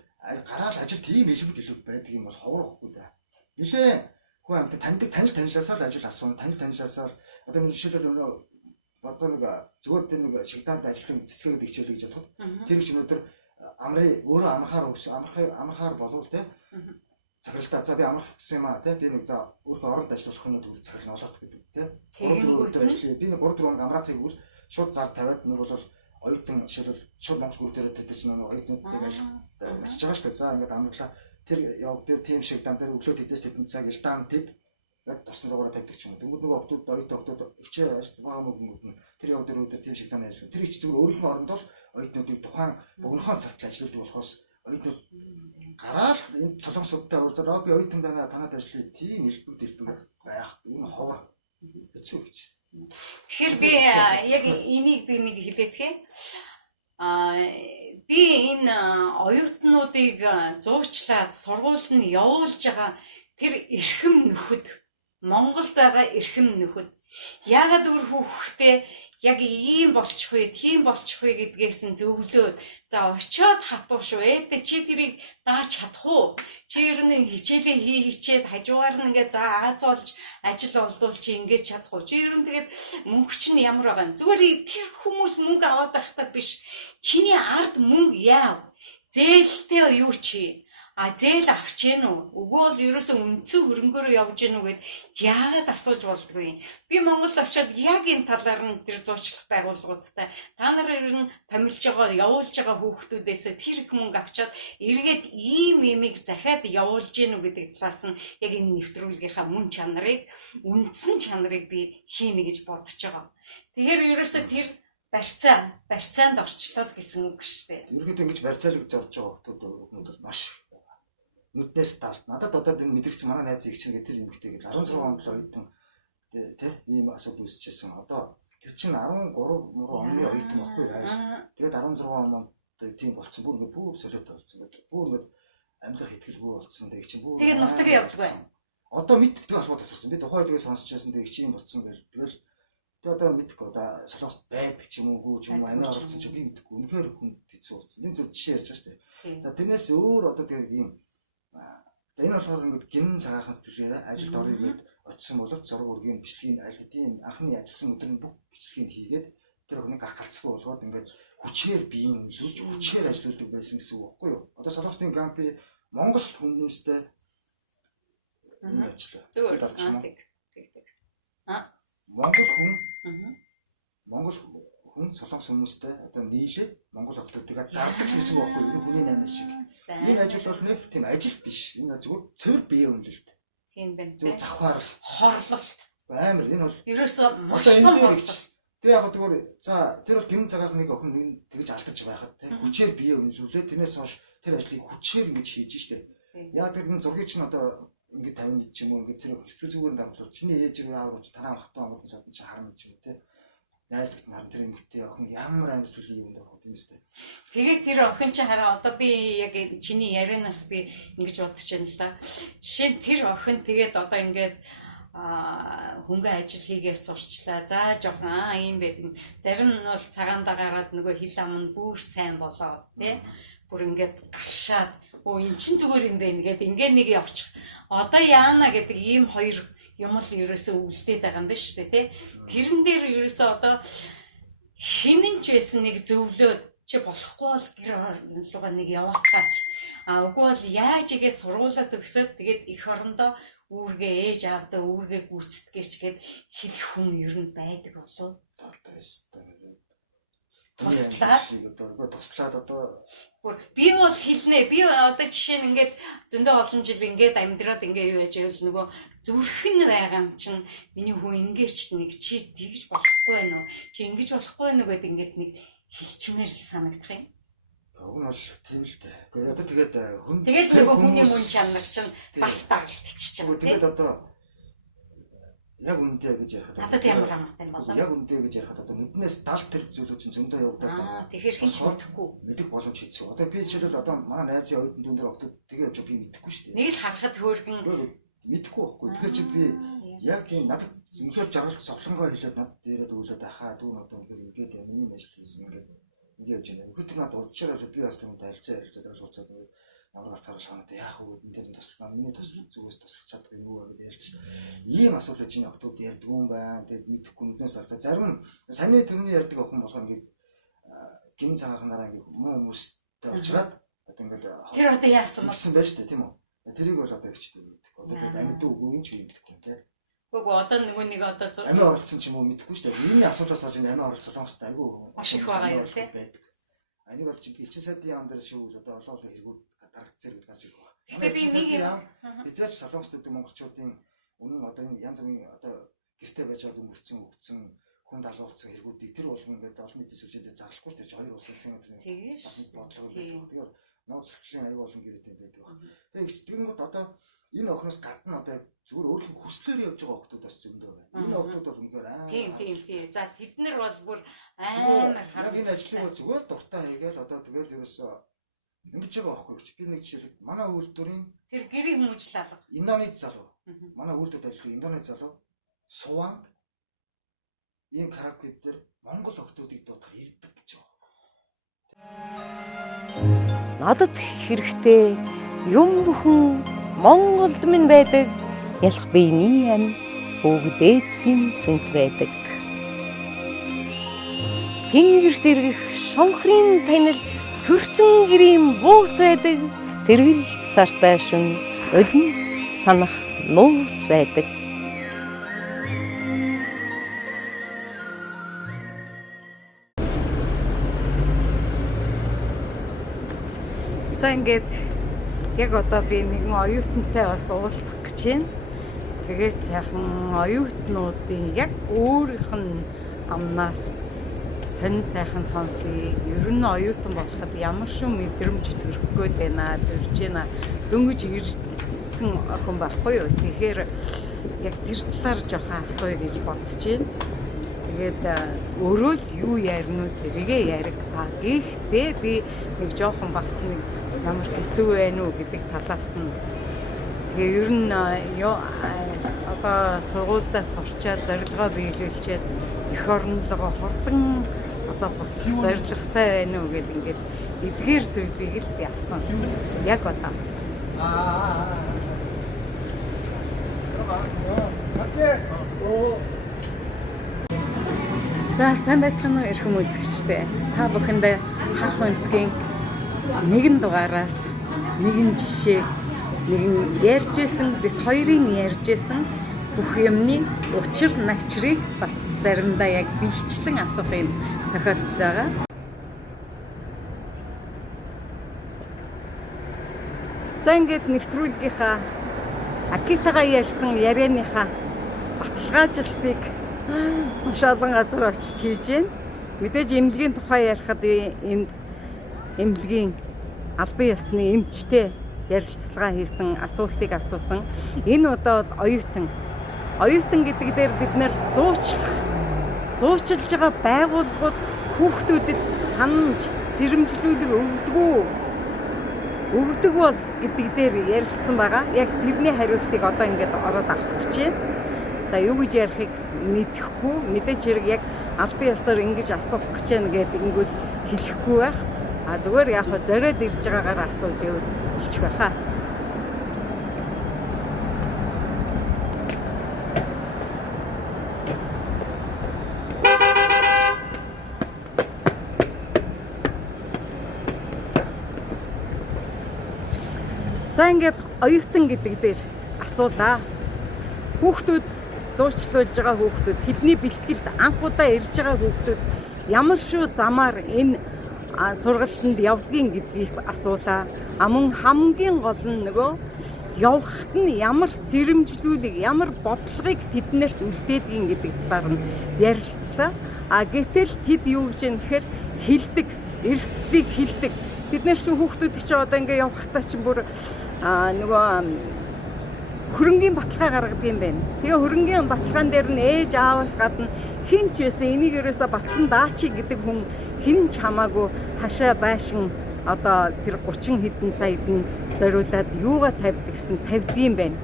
гараал ажил тийм элбэг байдаг юм бол ховор واخгүй да. Нилээ хүн амт танилаасаа л ажил асуун, танилаасаа одоо нэг жишээлбэл одоо нэг зүгээр тэр нэг шигтанд ажилтны цэцгээ гэдэг хичээлээ гэж бодоход тэр гэж өнөөдөр амрын өөрөө амрахаар болов те цагаалтаа за би амрах гэсэн юм а те би нэг за өөрөө оронд ажиллах хүн төгөл цагаал нь олоод гэдэг те 3-4 ажил би нэг 3-4 амраад хийгүүл шууд зар тавиад нэг бол оюутан жишээлбэл шууд Монгол гүр дээр тэд чинь нэг оюутнуудтай ажиллаж байгаа шүү дээ. За ингээд амрлаа тэр яваг дээр тим шиг дан дээр өглөө тэдэс тэдэн цаг илдаан тэд ингээд тосны дугаараа тавьдаг ч юм. Тэнгүүд нөгөө октод оюутан октод хичээ байгаа мөнгүүд нь тэр яваг дээр өдөр тим шиг дан ажиллах. Тэр их зүгээр өөрийнхөө оронд бол оюутнуудыг тухайн богинохоо цагт ажилладаг болохоос оюутнууд гараад энэ солонгосуудтай уулзаад би оюутан байна танад ажиллая тийм элбэг байх энэ ховор хэцүү гэж. Тэгэхээр би яг энийг би нэг хэлээдгээ би энэ оюутнуудыг зуучлаад сургууль нь явуулж байгаа тэр эрхэм нөхөд Монголд байгаа эрхэм нөхөд яагаад үр хүүхдээ яг ийм болчих вэ, тийм болчих вэ гэдгээс нь зөвлөөд за очиод хатуу шүү ээ чи тэрийг дааж чадах уу? Чи ер нь хичээлээ хичээд хажуугаар нь ингээ за Аз болж ажил олдвол чи ингэж чадах уу? Чи ер нь тэгээд мөнгө чинь ямар байгаа юм? Зүгээр тэр хүмүүс мөнгө аваад байхдаа биш. Чиний ард мөнгө яав? Зээлтэй юу чи? Зээл авч гэнэ үү? Үгүй бол ерөөсөө үндсэн хөрөнгөөрөө явж гэнэ үү гэд яагаад асууж болдгүй юм. Би Монгол очиод яг энэ талаар нь тэр зуучлах байгууллагуудтай та нараа ер нь томилж байгаа явуулж байгаа хүүхдүүдээс тэр их мөнгө авчаад эргээд ийм имийг захиад явуулж гэнэ үү гэдэг талаас нь яг энэ нэвтрүүлгийнхаа мөн чанарыг үндсэн чанарыг би хийнэ гэж бодож байгаа. Тэгэхээр ерөөсөө тэр барьцаанд орчлоо гэсэн үг шүү дээ. Ерөнхийдөө ингэж барьцаал гэж орж байгаа хүмүүс маш нүднээс талд надад одоо энэ мэдрэгч манай найз их чинь гэдэг юм ихтэй 16 онд л оюутан тий ийм асуудал үүсчихсэн. Одоо тэр чинь 13 оны оюутан баггүй байж. Тэгээд 16 онд тийм болцсон бүр ингээд бүр солиот болсон. Бүр ингээд амьдрах ихтгэлгүй болцсон. Тэгээд чинь бүр тэгээд нутаг явдгүй. Одоо мэддэг албад тасарсан. Би тухай тэгээд сонсч байсан. Тэгээд чинь болцсон гэл. Тэгээд одоо мэдхгүй одоо солонгост байдаг ч юм уу ч юм уу амиа орсон ч би мэдхгүй. Үнэхээр хүн хэцүү болсон. Энэ зөв жишээ ярьж байгаа шүү дээ. За тэрнээс өөр одоо тэгээд ийм за энэ болохоор ингээд гин цагаахан сэтгэлээрээ ажилд орё гэд очисон боловч зураг ургийн бичлэгийн алидийн анхны ажилласан өдөр нь бүх бичлэгийг хийгээд тэр охиныг гахалцгүй болгоод ингээд хүчээр биеийн үлж хүчээр ажилладаг байсан гэсэн үг байхгүй юу? Одоо солонгосын гампи Монгол хүмүүстэй ажиллаа. Зүгээр. Монгол хүн солонгос хүмүүстэй одоо нийлээд Монгол охтуудыг зардаг гэсэн үг байхгүй юу? Хүний наймаа шиг. Энэ ажил бол нэг тийм ажил биш. Энэ зүгээр цэвэр бие үнэлэлт. Тийм байна. Зүгээр завхаар хорлолт. Амар энэ бол ерөөсөө маш том хорлолт. Тэгээ яг зүгээр за тэр бол гин цагаахныг охин тэгж алдаж байхад тийм хүчээр бие үнэлүүлээ. Тэрнээс хойш тэр ажлыг хүчээр ингэж хийж штэ. Яг тэр зургийг чинь одоо ингэ 50 ч юм уу ингэ тэр хэсэг зүгээр давтал чиний ээж рүү аавч танаа хатан амтан сад чи харна ч юм те. Найзлагт нар тэр эмэгтэй охин ямар амьсгал юм бэ тийм үстэй. Тэгээд тэр охин чи хараа одоо би яг чиний ярианаас би ингэж бодож байна л да. Жишээ нь тэр охин тэгээд одоо ингээд хөнгөн ажил хийгээ сурчлаа. За жоохон ийм байдаг. Зарим нь бол цагаандаа гараад нөгөө хил ам нь бүр сайн болоод тий. Бүр ингээд гашаад өө эн чин зүгээр юм бэ нэгээд ингээд нэг явчих. Одоо яана гэдэг ийм хоёр юм л ерөөсөө үлдээд байгаа юм байна шүү дээ тий. Тэрэн дээр ерөөсөө одоо хинэн ч байсан нэг зөвлөөд чи болохгүй бол гэр руугаа нэг яваахаач. Үгүй бол яаж игээ сургуулаа төгсөөд тэгээд эх орондоо үүргээ ээж аавдаа үүргээ гүйцэтгэж гээд хэлэх хүн ер нь байдаг болов. одоо туслаад одоо би бол хэлнэ. Би одоо жишээ нь ингээд зөндөө олон жил ингээд амьдраад ингээ юу яж байвал нөгөө зүрхэн байгаа юм чинь миний хүн ингээч нэг чи тэгж болохгүй байна уу? Чи ингэж болохгүй байна уу гэдэг ингээд нэг хэлчмээр л санагдах юм. Уг нь бол тийм л дээ. Гэхдээ одоо тэгээд хүн тэгээд нөгөө хүний мөн чанар чинь бас дагалтчих чинь. Тэгээд одоо яг үндэ гэж ярихад надад ямар амттай болов. Яг үндэ гэж ярихад одоо нүднээс далд тэр зүйлүүд чинь зөндөө явагдаад байгаа. Тэгэхээр хинч мэдэхгүй. Мэдэх боломж хэцүү. Одоо би жишээлбэл одоо манай найзын оюутан дүн дээр октод тэгээ явж би мэдэхгүй шүү дээ. Нэг л харахад хөөргөн мэдэхгүй байхгүй. Тэгэхээр чи би яг тийм надад үнэхээр жаргал зовлонгоо хэлээд над дээрээ дүүлээд ахаа дүүн одоо үнэхээр ингээд юм ийм байж тийсэн ингээд явж байна. Үнэхээр надад удажраа би бас түүнтэй харилцаад ойлголцоод ямар гацаар шанаад яах вэ гэдэг нь туслаа. Миний тусал зүгээс туслах чаддаг юм уу гэж ярьж байна. Ийм асуудал чинь октод ярьдаг юм байна. Тэгээд мэдэхгүй нүднээс харцаа. Зарим нь саний төрний ярьдаг охин болохоор ингээд гин цагаахнараа ингээд хүмүүстэй уулзраад одоо ингээд тэр одоо яасан байж тээ тийм үү. Тэрийг бол одоо ихчтэй мэддэг. Одоо тэгээд амьд үг ч мэддэггүй тийм. Үгүй одоо нөгөө нэг одоо амиа оролцсон ч юм уу мэдхгүй шүү дээ. Миний асуултаас олж амиа оролцсон хүмүүстэй айгүй маш их байгаа юу тийм. Энийг бол чинь элчин сайдын яам дээр шүүл одоо олоолаа хэрэгүүд дарагц зэрэг гарч ирэх байна. Тэгэхээр би нэг юм эзэж солонгост гэдэг монголчуудын үнэн одоо энэ янз бүрийн одоо гэртээ байж байгаа өнгөрцөн өгцөн хүн далуулсан хэрэгүүдийг тэр болгон ингээд олон нийтийн сүлжээдээ зарлахгүй шүү дээ. Хоёр улсын тэгээс бодлого байдаг. Тэгэхээр ноцлын аюул олон гэрээтэй байдаг баг. Тэгээд тэгэнгүүт одоо энэ охиноос гадна одоо зүгээр өөрхөн хүслээр явж байгаа хүмүүс бас зөндөө байна. Энэ хүмүүс бол үнэхээр тийм. За бид нар бол бүр амар яг энэ ажлыг бол зүгээр дуртай хийгээл одоо тэгээд ерөөсөө ингэж байгаа байхгүй ч би нэг жишээлбэл манай үйлдвэрийн тэр гэрийн хүмүүжлээ. Индонез залуу. Манай үйлдвэрт ажилладаг Индонез залуу Суванд ийм караоке дээр монгол охтуудыг дуудах ирдэг гэж байгаа. Надад хэрэгтэй юм бүхэн Монголд минь байдаг. Ялах биений ам бүгдээдсийн сүнс байдаг. Тэнгэрт иргэх шонхрын танил төрсөн гэрийн бууц байдаг. Тэргэл сартай шүн өлөн санах нууц байдаг. За ингээд яг одоо би нэгэн оюутантай бас уулзах гэж байна. Тэгээд сайхан оюутнуудын яг өөрийнх нь амнаас сонин сайхан сонсъё. Ер нь оюутан болоход ямар шоу мэдрэмж төрөх гээд байна, төрж байна. Дөнгөж ирсэн охин байхгүй юу. Тэгэхээр яг тэр талаар жоохон асууя гэж бодож байна. Тэгээд өөрөө л юу ярина уу тэрийгээ ярих та. Гэхдээ би нэг жоохон бас нэг ямар хэцүү байна уу гэдэг талаас нь тэгээ ер нь одоо сургуульдаа сурчаад зорилгоо биелүүлчихэд эх орнолгоо хурдан одоо буцах зорилготой байна уу гэдэг ингээд эдгээр зүйлийг л би асуусан. Яг одоо За сайн байцгаана уу эрхэм үзэгчдээ. Та бүхэндээ харах өнцгийн нэгэн дугаараас нэгэн жишээ нэгэн ярьжсэн бид хоёрын ярьжсэн бүх юмны учир начрыг бас заримдаа яг бихчлэн асуухын тохиолдол байгаа. За ингээд нэвтрүүлгийнхаа Акитагаа ярьсан ярианыхаа баталгаажлтыг маш олон газар очиж хийж байна. Мэдээж эмнэлгийн тухай ярихад эмнэлгийн албан ёсны эмчтэй ярилцлага хийсэн асуултыг асуусан. Энэ удаа бол оюутан. Оюутан гэдэг дээр бид нэр зуучилж байгаа байгууллагууд хүүхдүүдэд санамж, сэрэмжлүүлэг өгдөг бол гэдэг дээр ярилцсан байгаа. Яг тэрний хариултыг одоо ингээд ороод авах гэж байна. За юу гэж ярихыг мэдэхгүй. Мэдээч хэрэг яг албан ёсоор ингэж асуух гэж байна гэдэг ингүүл хэлэхгүй байх. А зүгээр яг зориод ирж байгаагаар асууж ивэл хэлчих байхаа. За ингээд оюутан гэдэг дээр асуулаа. Хүүхдүүд зуучлуулж байгаа хүүхдүүд, хэлний бэлтгэлд анх удаа ирж байгаа хүүхдүүд ямар шүү замаар энэ сургалтанд явдгийн гэдгийгс асуулаа. Мөн хамгийн гол нь нөгөө явхад нь ямар сэрэмжлүүлэг, ямар бодлогыг тэднэрт үлдээдгийн гэдэг талаар нь ярилцлаа. Гэтэл тэд юу гэж юм гэхээр хилдэг, эрсдлийг хилдэг. Тэднэр чинь хүүхдүүд чи одоо ингээ явхтаа чинь бүр нөгөө хөрөнгийн баталгаа гаргадаг юм байна. Тэгээ хөрөнгийн баталгаан дээр нь ээж ааваас гадна хин ч байсан энийг ерөөсө батлан даачи гэдэг хүн хин ч хамаагүй хашаа байшин одоо тэр 30 хэдэн саяд нь зориулаад юугаа тавьдаг гэсэн тавьдгийм байна.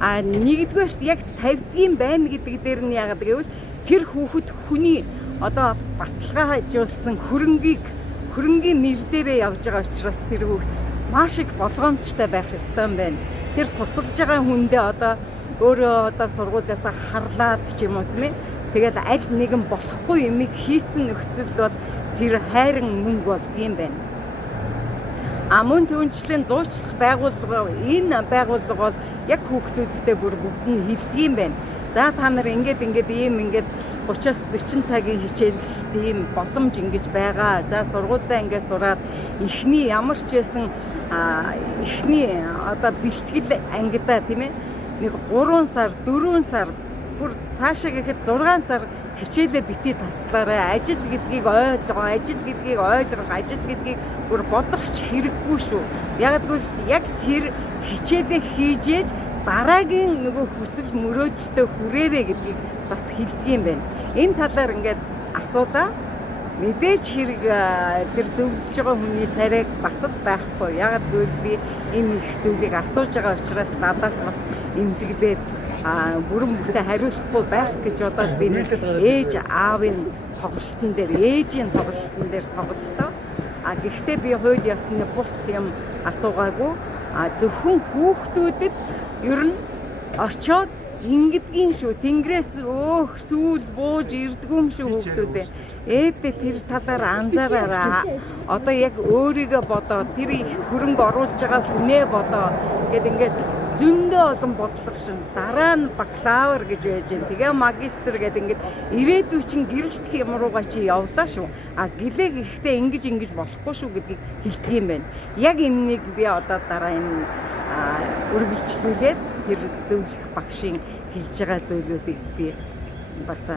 Нэгдүгээрт яг тавьдгийм байна гэдэг дээр нь яагаад гэвэл тэр хүүхэд хүний одоо баталгаажуулсан хөрөнгийн нэр дээрээ явж байгаа учраас тэр хүүхэд маш их болгоомжтой байх ёстой юм байна. Тэр тусалж байгаа хүндээ одоо өөрөө одоо сургуулиас харлаад ч юм уу тийм ээ. Тэгээд аль нэгэн болохгүй юмыг хийцэн нөхцөл бол тэр хайрын мөнгө болдгийм байна. Мөн түүнчлэн зуучлах байгууллага энэ байгууллага бол яг хүүхдүүдтэй бүр бүгд нь хилдгийм байна. За та нар ингээд ийм 30-40 цагийн хичээл ийм боломж ингэж байгаа. За сургуультай ингээд сураад эхний ямар ч байсан эхний одоо бэлтгэл ангидаа тийм ээ нэг 3 сар 4 сар бүр цаашаа гэхэд 6 сар хичээлээ битгий таслаарай. Ажил гэдгийг ойлгоо, ажил гэдгийг бүр бодох ч хэрэггүй шүү. Яг гэвэл яг тэр хичээлээ хийж ээж дараагийн нөгөө хүсэл мөрөөдөлтөд хүрээрээ гэдгийг бас хэлдгийм байна. Энэ талаар ингээд асуулаа. Мэдээж хэрэг тэр зөвлөж байгаа хүний царайг бас л байхгүй. Яг гэвэл би энэ их зүйлийг асууж байгаа учраас надаас бас эмзэглээд бүрэн бүртээ хариулахгүй байх гэж бодоод би ээж аавын тоглолтын дээр ээжийн тоглолтын дээр тоглолоо. Гэхдээ би хууль ёсны бус юм асуугаагүй. Зөвхөн хүүхдүүдэд ер нь очоод ингэдгийн шүү. Тэнгэрээс өөх сүүл бууж ирдгүм шүү хүүхдүүдээ. Ээдээ тэр талаар анзаараараа. Одоо яг өөрийгөө бодоод тэр хөрөнгө оруулж байгаа хүнээ бодоод ингээд зөндөө олон бодлого шин дараа нь бакалавр гэж байж гэн. Тэгээ магистр гэдэг ингээд ирээдүйн чинь гэрэлтэх юм руугаа чи явлаа шүү. Гэлээ гэхдээ ингэж болохгүй шүү гэдгийг хэлдэг юм байна. Яг энэнийг би одоо дараа энэ үргэлжлүүлээд тэр зөвлөх багшийн хэлж байгаа зүйлүүдийг би бас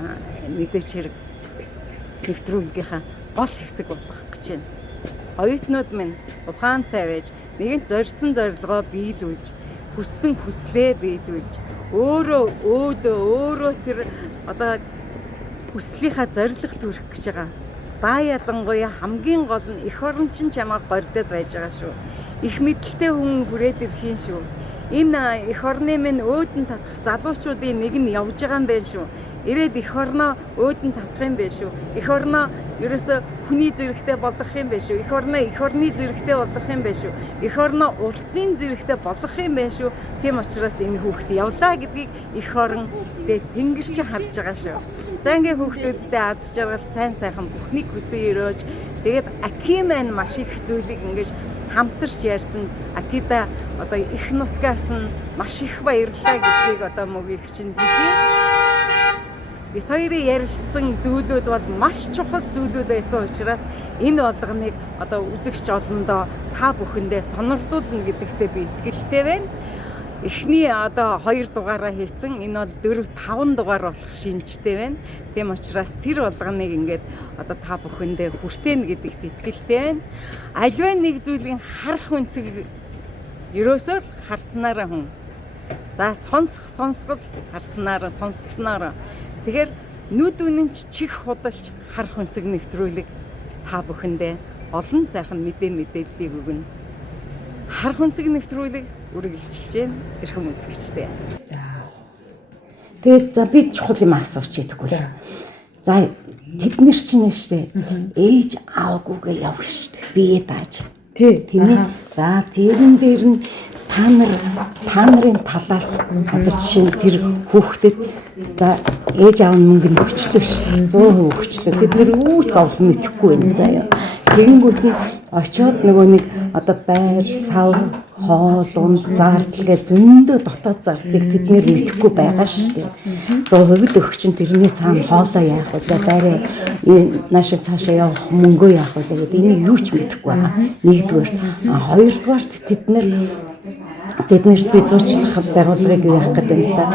мэдээч хэрэг нэвтрүүлгийнхаа гол хэсэг болгох гэж байна. Оюутнууд минь ухаантай байж нэгэн зорьсон зорилгоо биелүүлж хүссэн хүслээ биелүүлж өөрөө тэр одоо хүслийнхаа зорилго төрөх гэж байгаа. Ялангуяа хамгийн гол нь эх орон чинь чамайг гордод байж байгаа шүү. Их мэдлэлтэй хүн хүрээд ирэх юм шүү. Энэ эх орны минь өөдөн татах залуучуудын нэг нь явж байгаа юм байна шүү. Ирээд эх орноо өөдөн татах юм байна шүү. Эх орноо ерөөсө хүний зэрэгтэй болгох юм байна шүү. Эх орноо эх орны зэрэгтэй болгох юм байна шүү. Эх орноо улсын зэрэгтэй болгох юм байна шүү. Тийм учраас энэ хүүхд явлаа гэдгийг эх орон тэнгэрч харж байгаа шүү. За ингээ хүүхдүүдтэй аз жаргал сайн сайхан бүхнийг хүсэн өрөөж тэгээд Акимэн маш их зүйлийг ингэж хамтарч ярьсан. Акида одоо их нутгаас нь маш их баярлалаа гэдгийг одоо мөгийг чинь хэлье. Бид хоёрын ярилцсан зүйлүүд бол маш чухал зүйлүүд байсан учраас энэ болгоныг одоо үзэгч олондоо та бүхэндээ сонирдуулна гэдэгтээ би итгэлтэй байна. Эхний одоо 2 дугаараа хийсэн. Энэ бол 4-5 дугаар болох шинжтэй байна. Тийм учраас тэр болгоныг ингээд одоо та бүхэндээ хүртэнэ гэдэгт итгэлтэй байна. Аливаа нэг зүйлийн харах үнцэг ерөөсөө л харснараа хүн. За сонсгол харснараа сонсснараа. Тэгэхээр нүд үнэнч чих худалч харах үнцэг нэвтрүүлэг та бүхэндээ олон сайхан мэдээллийг өгнө. Харах үнцэг нэвтрүүлэг үргэлжилж байна. Эрхэм үзэгчтэй. Тэгээд за би чухал юм асууч гэдэггүй. За тэднэр чинь нэштэй ээж аавгүйгээ явах штэ. Бие дааж. Тийм ээ. За тэрэн дээр нь та нарын талаас одоо жишээ нь тэр хүүхдэд за ээж аав нь мөнгө өгчлөө шүү. 100% өгчлөө. Бид нэр үүд зовлон мэдэхгүй байна заяа. Тэгэнгүүт нь очиод нөгөө нэг одоо байр, сав, хоол, унд, зардал гэж зөндөө дотоод зардлыг тэд нэр мэдэхгүй байгаа шүү дээ. 100% л өгч чинь тэрний цаана хоолоо яах вэ? Байраа наашаа цаашаа явах мөнгөө яах вэ гэдэг энийг юу ч мэдэхгүй байгаа. Нэгдүгээр, хоёрдугаар тэднэрт би зуучлах байгууллагыг яах гэдэг юм л да.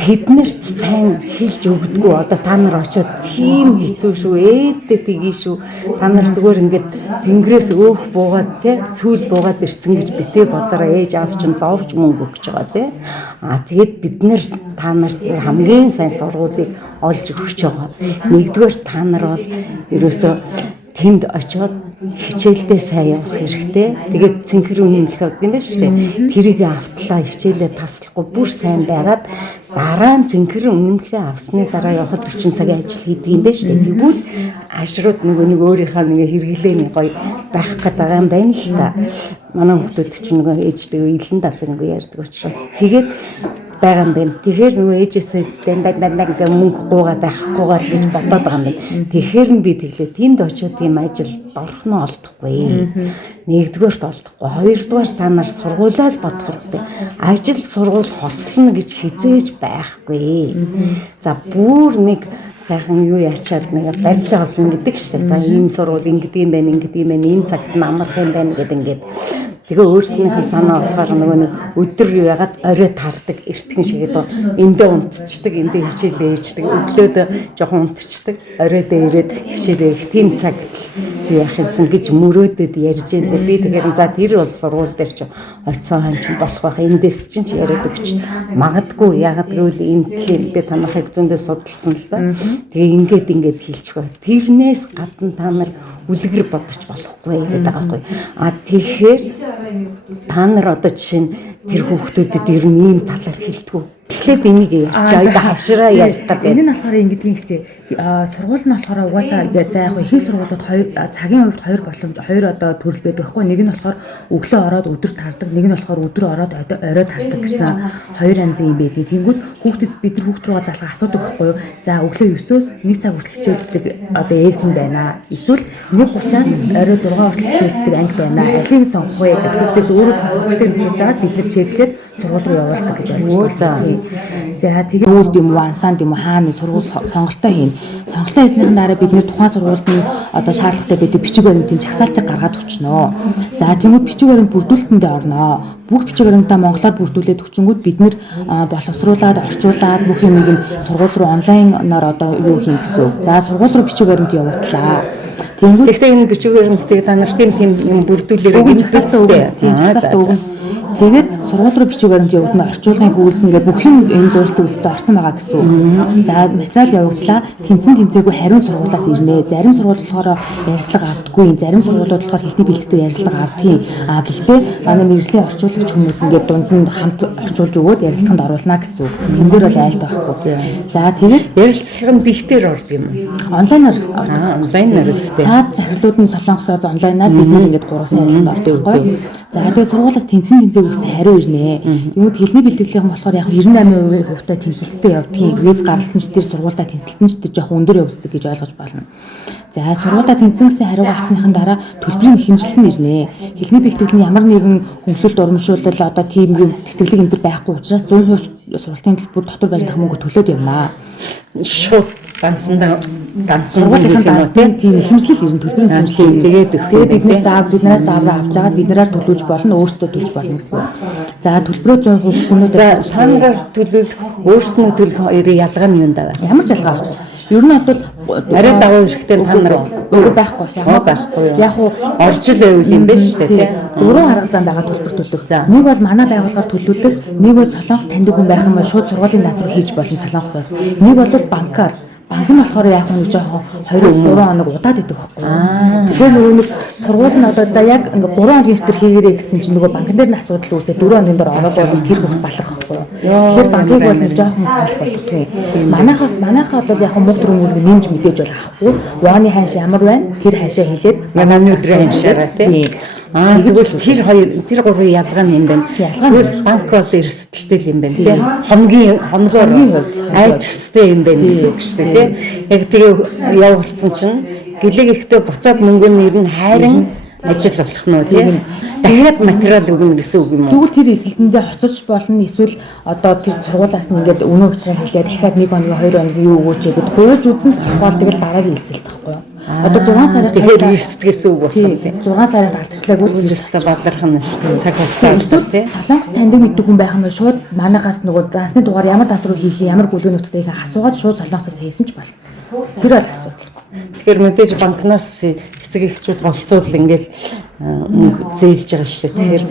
Тэднэрт сайн хэлж өгдөггүй. Одоо та нар очиод тийм хэцүү шүү, ээдээ тгий шүү. Та нар зүгээр ингээд тэнгэрээс өөх буугаад те сүүл буугаад ирсэн гэж битээ бодороо ээж аав чинь зовж мөнгө өгч байгаа те. Тэгээд бид нэр та нарт хамгийн сайн сургуулийг олж өгч байгаа. Нэгдүгээр та нар бол ерөөсөө тэнд очиод хичээлдээ сайн явах хэрэгтэй. Тэгээд цэнхэр үнэмлэх гэдэг юм байна шүү дээ. Тэрийг автлаа хичээлээ таслахгүй бүр сайн байгаад дараа нь цэнхэр үнэмлэхээ авсны дараа явахад 40 цагийн ажил хийдэг юм байна шүү дээ. Тэгвэл ашрууд нэг өөрийнхөө нэг хэрэглээний гоё байх гэдэг байгаа юм байна л та. Манай хүмүүс чинь нөгөө ээжтэйгээ илэн далангүй ярьдаг учраас тэгээд байгаа юм байна. Тэгэхээр нөгөө ээжээсээ дандаа ингээ мөнгө гуугаад байхгүйгээр гэж бодоод байгаа юм байна. Тэгэхээр би тэглээ тэнд очиод тийм ажил орхно олдохгүй. Нэгдүгээрт олдохгүй. Хоёрдугаар та нар сургуулаа л бодох хэрэгтэй. Ажил сургууль хослно гэж хизээж байхгүй. За бүр нэг сайхан юу ячаад нэг барилга олно гэдэг шүү дээ. За энэ сургууль ингэдэг юм байна, энэ цагт намрах юм байна гэдэг ингээд. Тэгээ өөрснийхөө санаа болохоор нөгөө нэг өдөр юу ягаад орой тардаг эртхэн шиг доо эндээ унтцдаг эндээ хичээлээ ээждэг өглөөд жоохон унтцдаг оройдөө ирээд хичээлээ их тийм цагт яах юмсан гэж мөрөөдөд ярьж байлаа. Би тэгэхээр за тэр бол сургууль дээр ч оцсон хан ч болох байх эндээс ч яриад өгч магадгүй ягаад гэвэл энэ би танахыг зөндөө судалсан л да. Тэгээ ингээд хэлчих бай. Тэрнээс гадна та нар үлгэр бодож болохгүй гэдэг байгаа байхгүй. Тэгэхээр та нар одоо жишээ нь тэр хүүхдүүдэд ер нь ийм талаар хэлдэггүй. Тэгэхээр энийг ярьж хавшраа ярих гэдэг. Энэ нь болохоор ингэдэг хичээ. Сургууль нь болохоор угаасаа за яг ихэнх сургуулиуд цагийн хувьд хоёр одоо төрөл байдаг байхгүй. Нэг нь болохоор өглөө ороод өдөр тардаг, нэг нь болохоор өдөр ороод орой тардаг гэсэн хоёр янзын юм байдаг. Тэнгүүд хүүхдээс бид нар хүүхд рүүгээ залгаа асуудаг байхгүй юу? За өглөө 9-өөс 1 цаг хүртэл хичээлдэг одоо ээлж нь байна. Эсвэл 1:30-аас орой 6 хүртэл хичээлдэг анги байна. Алийг сонгох вэ гэдэг хүүхдээс өөрөөс нь сонголтыг нисэж байгаа бид нар чеклээд сургууль руу явуулдаг гэж ойлгож байна. За тэгээд өвд юм уу, ансаанд юм уу, хаана сургууль сонголтоо хийн. Сонголтоо хийснийхэн дараа бид нэр тухайн сургуульд нь одоо шаардлагатай байдаг бичиг баримтын жагсаалтыг гаргаад өчнөө. За тэгвэл бичиг баримт бүрдүүлэлтэндээ орноо. Бүх бичиг баримтаа монголоор бүрдүүлээд өчнгүүд бид нэр боловсруулаад, орчуулад бүх юмыг нь сургууль руу онлайнаар одоо юу хийн гэсэн үг. За сургууль руу бичиг баримт явууллаа. Тэгэхдээ энэ бичиг баримтыг та нар тийм юм бүрдүүлээрэй гэж хэлсэн. Тийм жагсаалт өгнө. Тэгээд сургууль руу бичиг баримт явагдана, орчуулгын хөвөлс ингээ бүх юм энэ зуршилт үлстэй орсон байгаа гэсэн үг. За материал явагдлаа. Тэнцээгүй хариун сургуулиас ирнэ. Зарим сургууль болохоор ярьцлага авдаггүй, зарим сургуулиуд болохоор хэлний бэлтгэл ярьцлага авдгийг. Гэхдээ манай мэргэжлийн орчуулагч хүмүүс ингээ дунд нь хамт орчуулж өгөөд ярьцлаганд оруулна гэсэн үг. Тэн дээр бол айлт байхгүй. За тэгээд ярилцлага нь бихтэр орд юм уу? Онлайнаар үстэй. Цаад захирлууд нь солонгосоос онлайнаар бид нэг ингээ 3 сая айлтанд ордог байхгүй. За тэгээд сургуулиас тэнцээгүй гэсэн хариу ирнэ. Тэгмэд хэлний бэлтгэлийнх нь болохоор яг 98% хувьтай тэнцэлттэй явдгийн виз гаргалтанч тэр сургуультай тэнцэлтэнч тэр жоохон өндөр явагддаг гэж ойлгож байна. За сургуультай тэнцэн гэсэн хариугаа авсныхан дараа төлбөрийн хэмжилт нь ирнэ. Хэлний бэлтгэл нь ямар нэгэн хөнгөлөлт урамшуулал одоо тийм юм тэтгэлэг энэ төр байхгүй учраас 100% сургуулийн төлбөр дотор барьдаг мөнгө төлөөд явна. Шууд ганцдаа сургуулийн ганцхан тийм хэмжлэл ирнэ төлбөрийн хэмжлэл тэгээд биднээс заавар авч жагаад биднээр төлөвлөж болно өөрсдөө төлж болно гэсэн. За төлбөрөө 100% хүмүүст санаар төлөвлөх өөрснөө төлөх хоёрын ялгаа нь юу даа? Ямар ч ялгаа байхгүй. Ер нь бол арай даваа хэрэгтэй та нар үгүй байхгүй. Яг уу орж л байвал юм байна шүү дээ. Дөрвөн арга зам байгаа төлбөр төлөх. Нэг бол манай байгууллагаар төлөвлөх, нэг бол солонгос таньдаг хүн байх юм бол шууд сургуулийн даасруу хийж болно солонгосоос. Нэг бол банкар. Банк нь болохоор яг нэг жоохон 2-3 хоног удаад идэх байхгүй. Тэгэхээр нөгөө нэг сургууль нь одоо за яг ингээ 3 хоногийн өтер хийгэрэй гэсэн чинь нөгөө банкн дээр нь асуудал үүсээ 4 хоногийн дор ороод бол тэр бүх балах байхгүй. Тэгэхээр банкыг бол нэг жоохон цааш болгохгүй. Манайхаа бол яг мөнгө төрөнгөөр нэмж мэдээж бол авахгүй. Вооны ханш ямар байна? Тэр ханшаа хэлээд манай өдрийн ханшаа тийм. Тэгвэл тэр гурвын ялгаа нь юм байна. Ялгаа банк бол эрсдэлтэй юм байна тийм. Хоногоор хувьд айдстэй юм байна гэсэн үг шүү дээ тийм. Яг тэгээ явуулсан чинь гэлэг ихтэй буцаад мөнгө нь ер нь хайрын ажил болох нь тийм дахиад материал өгнө гэсэн үг юм уу? Тэгвэл тэр эсэлтэндээ хоцорч болно эсвэл одоо тэр сургуулаас нь ингээд өнөө учраа хэлээ дахиад 1 хоног 2 хоног юу өгөөч гэдэг гуйж үзэн болохгүй тэгэл дараагийн эсэлт тэгэхгүй юу? Одоо 6 сарын тэгэхээр эрсд гэсэн үг байна тийм. 6 сард алдчихлаагүй Өөрөөсөө баларх нь цаг хугацаа тийм. Солонгос таньдаг мэддэг хүн байх юм бол шууд манайхаас нөгөө дансны дугаар ямар данс руу хийх ямар гүлгөнөттэй хийх асуугаад шууд солонгосоос хийсэн ч болно. Тэр бол асуудал. Тэгэхээр мэдээж банкнаас эцэг эхчүүд голцуул ингээл мөнгө зээлж байгаа шүү дээ. Тэгэхээр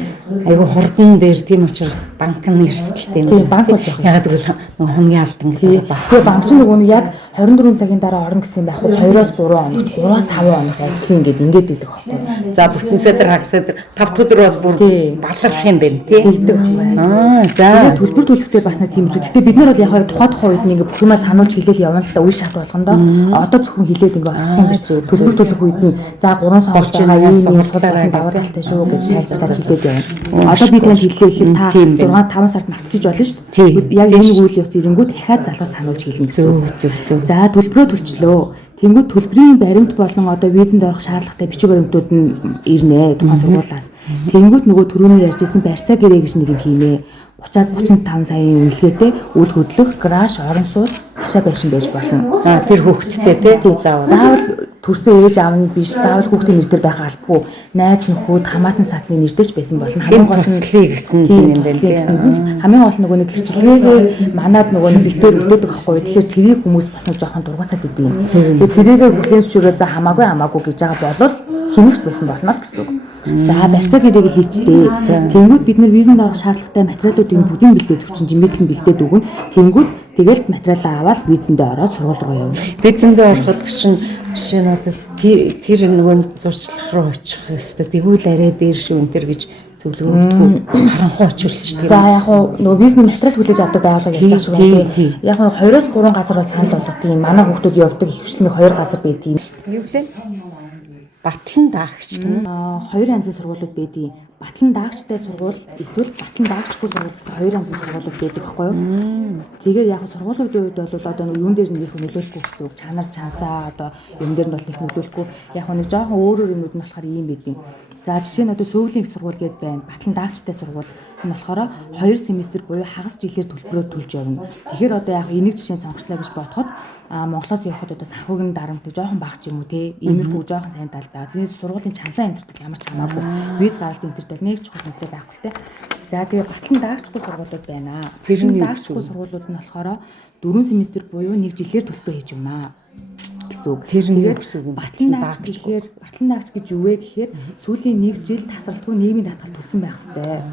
айгүй хурдан дээр тийм учраас банк нь эрсдэлтэй Тийм банк болж байгаа. ягаад гэвэл нөгөө хамгийн алдан гэдэг баг. Тэгээ банк чинь нөгөө яг 24 цагийн дараа орно гэсэн байх уу 2-оос 3 хоногт 3-аас 5 хоногт ажиллана ингээд идэх байхгүй. За бүтэнсээ тэр хагасаа 5 өдөр бол бүр баларх юм байна тийм. Тэгдэг байхгүй. За Төлбөр төлөхтэй бас нэг тийм зүйл. Гэтэ бид нар бол яг тухайн үед нэг бүх юмаа сануулж хэлээл явна л да үе шат болгондоо одоо зөвхөн хэлээд ингээ орох юм гэж төлбөр төлөх үед нь за 3 сар байгаа ийм суулгын даваа талтай шүү гэж тайлбарлаад хэлээд явна. Одоо би танд хэллээ ихэд та 6-5 сард мартчих болно шүү дээ. Яг энэ үйл явц ирэнгүүт дахиад залуус сануулж хэлнэ гэсэн. За төлбөрөө төлчлөө. Тэнгүүд төлбөрийн баримт болон одоо визэнд орох шаардлагатай бичиг баримтууд нь ирнэ тухайн сургуулиас. Тэнгүүд нөгөө түрүүний ярьжсэн барьцаа гэрээ гэж нэг юм хийнэ. 30-аас 35 саяын үнэлгээтэй үл хөдлөх, краш, орон сууц, хашаа байшин байж болно. тэр хүүхдтэй тийм Заавал төрсөн ээж аав нь биш, заавал хүүхдийн нэр дээр байх албагүй. Найз нөхөд, хамаатан садны нэртэйч байсан болно. хамгийн гол нь гэсэн юм байна тийм. Хамгийн гол нөгөө нэг гэрчлэгээ манад нөгөө нэг битээр үлдээдэг байхгүй. Тэгэхээр тэрийг хүмүүс бас нэг жоохон дургацаад идэв юм. Тэгээ тэрийгээ бүлээн зөвшөөрөө за хамаагүй гэж байгаа бол хинэгч байсан болно л гэсэн үг. За барьцаа гэрээгээ хийчтэй. Тэнгүүд бид нар визэнд орох шаардлагатай материалуудыг бүдийн бэлдээд өгчин жимэглэн бэлдээд өгнө. Тэнгүүд тэгэл материалаа аваад визэндээ ороод сургууль руу явна. Визэндээ ороход чинь жишээ нь одоо тэр нөгөө зурчлах руу очих хэвээр тэгвэл арай дээр шүү энэ төр гэж зөвлөгөөгдгөө харанхуй очилчдаг. За яг нөгөө визний материал хүлээж авдаг байгууллага ярьж байгаа шүү дээ. Яг 2-оос 3 газар бол санал болгох тийм. Манай хүүхдүүд явдаг их хвшний 2 газар байдгийг. Юу вэ? Батлан даагч гэнэ. 2 янзын сургуулиуд байдгийг. Батлан даагчтай сургууль эсвэл батлан даагчгүй сургууль гэсэн 2 янзын сургуулиуд байдаг байхгүй юу? Тэгээд яг сургуулиудын үед бол одоо юун дээр нэг нөлөөлөхгүй гэсэн үг. Чанар чансаа одоо юм дээр нь бол нэг нөлөөлөхгүй. Яг нэг жоохон өөр юмуд нь болохоор ийм байдгийг. За жишээ нь одоо Сөвлийн их сургууль гэдэг байна. Батлан даагчтай сургууль. Энэ болохоор 2 семестр буюу хагас жилээр төлбөрөө төлж явна. Тэгэхээр одоо яг энийг жишээ сонгочлаа гэж бодоход Монголоос явхад одоо санхүүгийн дарамт жоохон бага ч юм уу те иймэрхүү жоохон сайн тал байгаа. Тэрнээс сургуулийн чансаа амьдрал ямар ч хамаагүй. Виз гаралт энэ төр нэг чухал нөлөө байхгүй те. За тэгээ батлан даагчгүй сургуулиуд байна. Тэрний даагчгүй сургуулиуд нь болохоор 4 семестр буюу 1 жилээр төлбөр хийж өгнө гэсэн үг. Тэгээд батлан даагч гэхээр батлан даагч гэж юу вэ гэхээр сүүлийн 1 жил тасралтгүй нийгмийн даатгал төлсөн байх ёстой.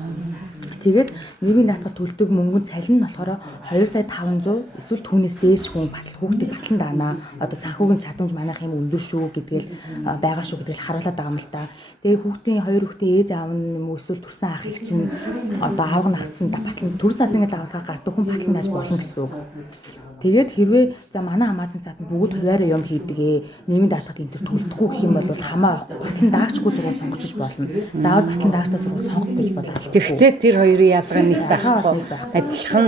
Тэгээд нийгмийн даатгал төлдөг мөнгөний цалин нь болохоор 2,500 эсвэл түүнээс дээш хүн хүүхдийг батлан даана. Одоо санхүүгийн чадамж манайх юм өндөр шүү гэдгээл байгаа шүү гэдгээл харуулдаг байгаа юм л та. Тэгээ хүүхдийн 2 хүүхдээ ээж аав нь юм уу эсвэл төрсэн ах их чинь одоо аавг нагцсан батлан төрс садны даалгаа гардаг хүн батлан дааж болно гэсэн үг. Тэгээд хэрвээ за манай хамаатан сад нь бүгд хуваараа юм хийдэг нийгмийн даатгал энэ төр төлдөггүй гэх юм бол хамаа авахгүй батлан даагчгүй сургууль сонгож болно. Заавал батлан даагчтай сургууль сонгох гэж бол Гэхдээ тэр хоёрын ялгаа нэг байхгүй. Адилхан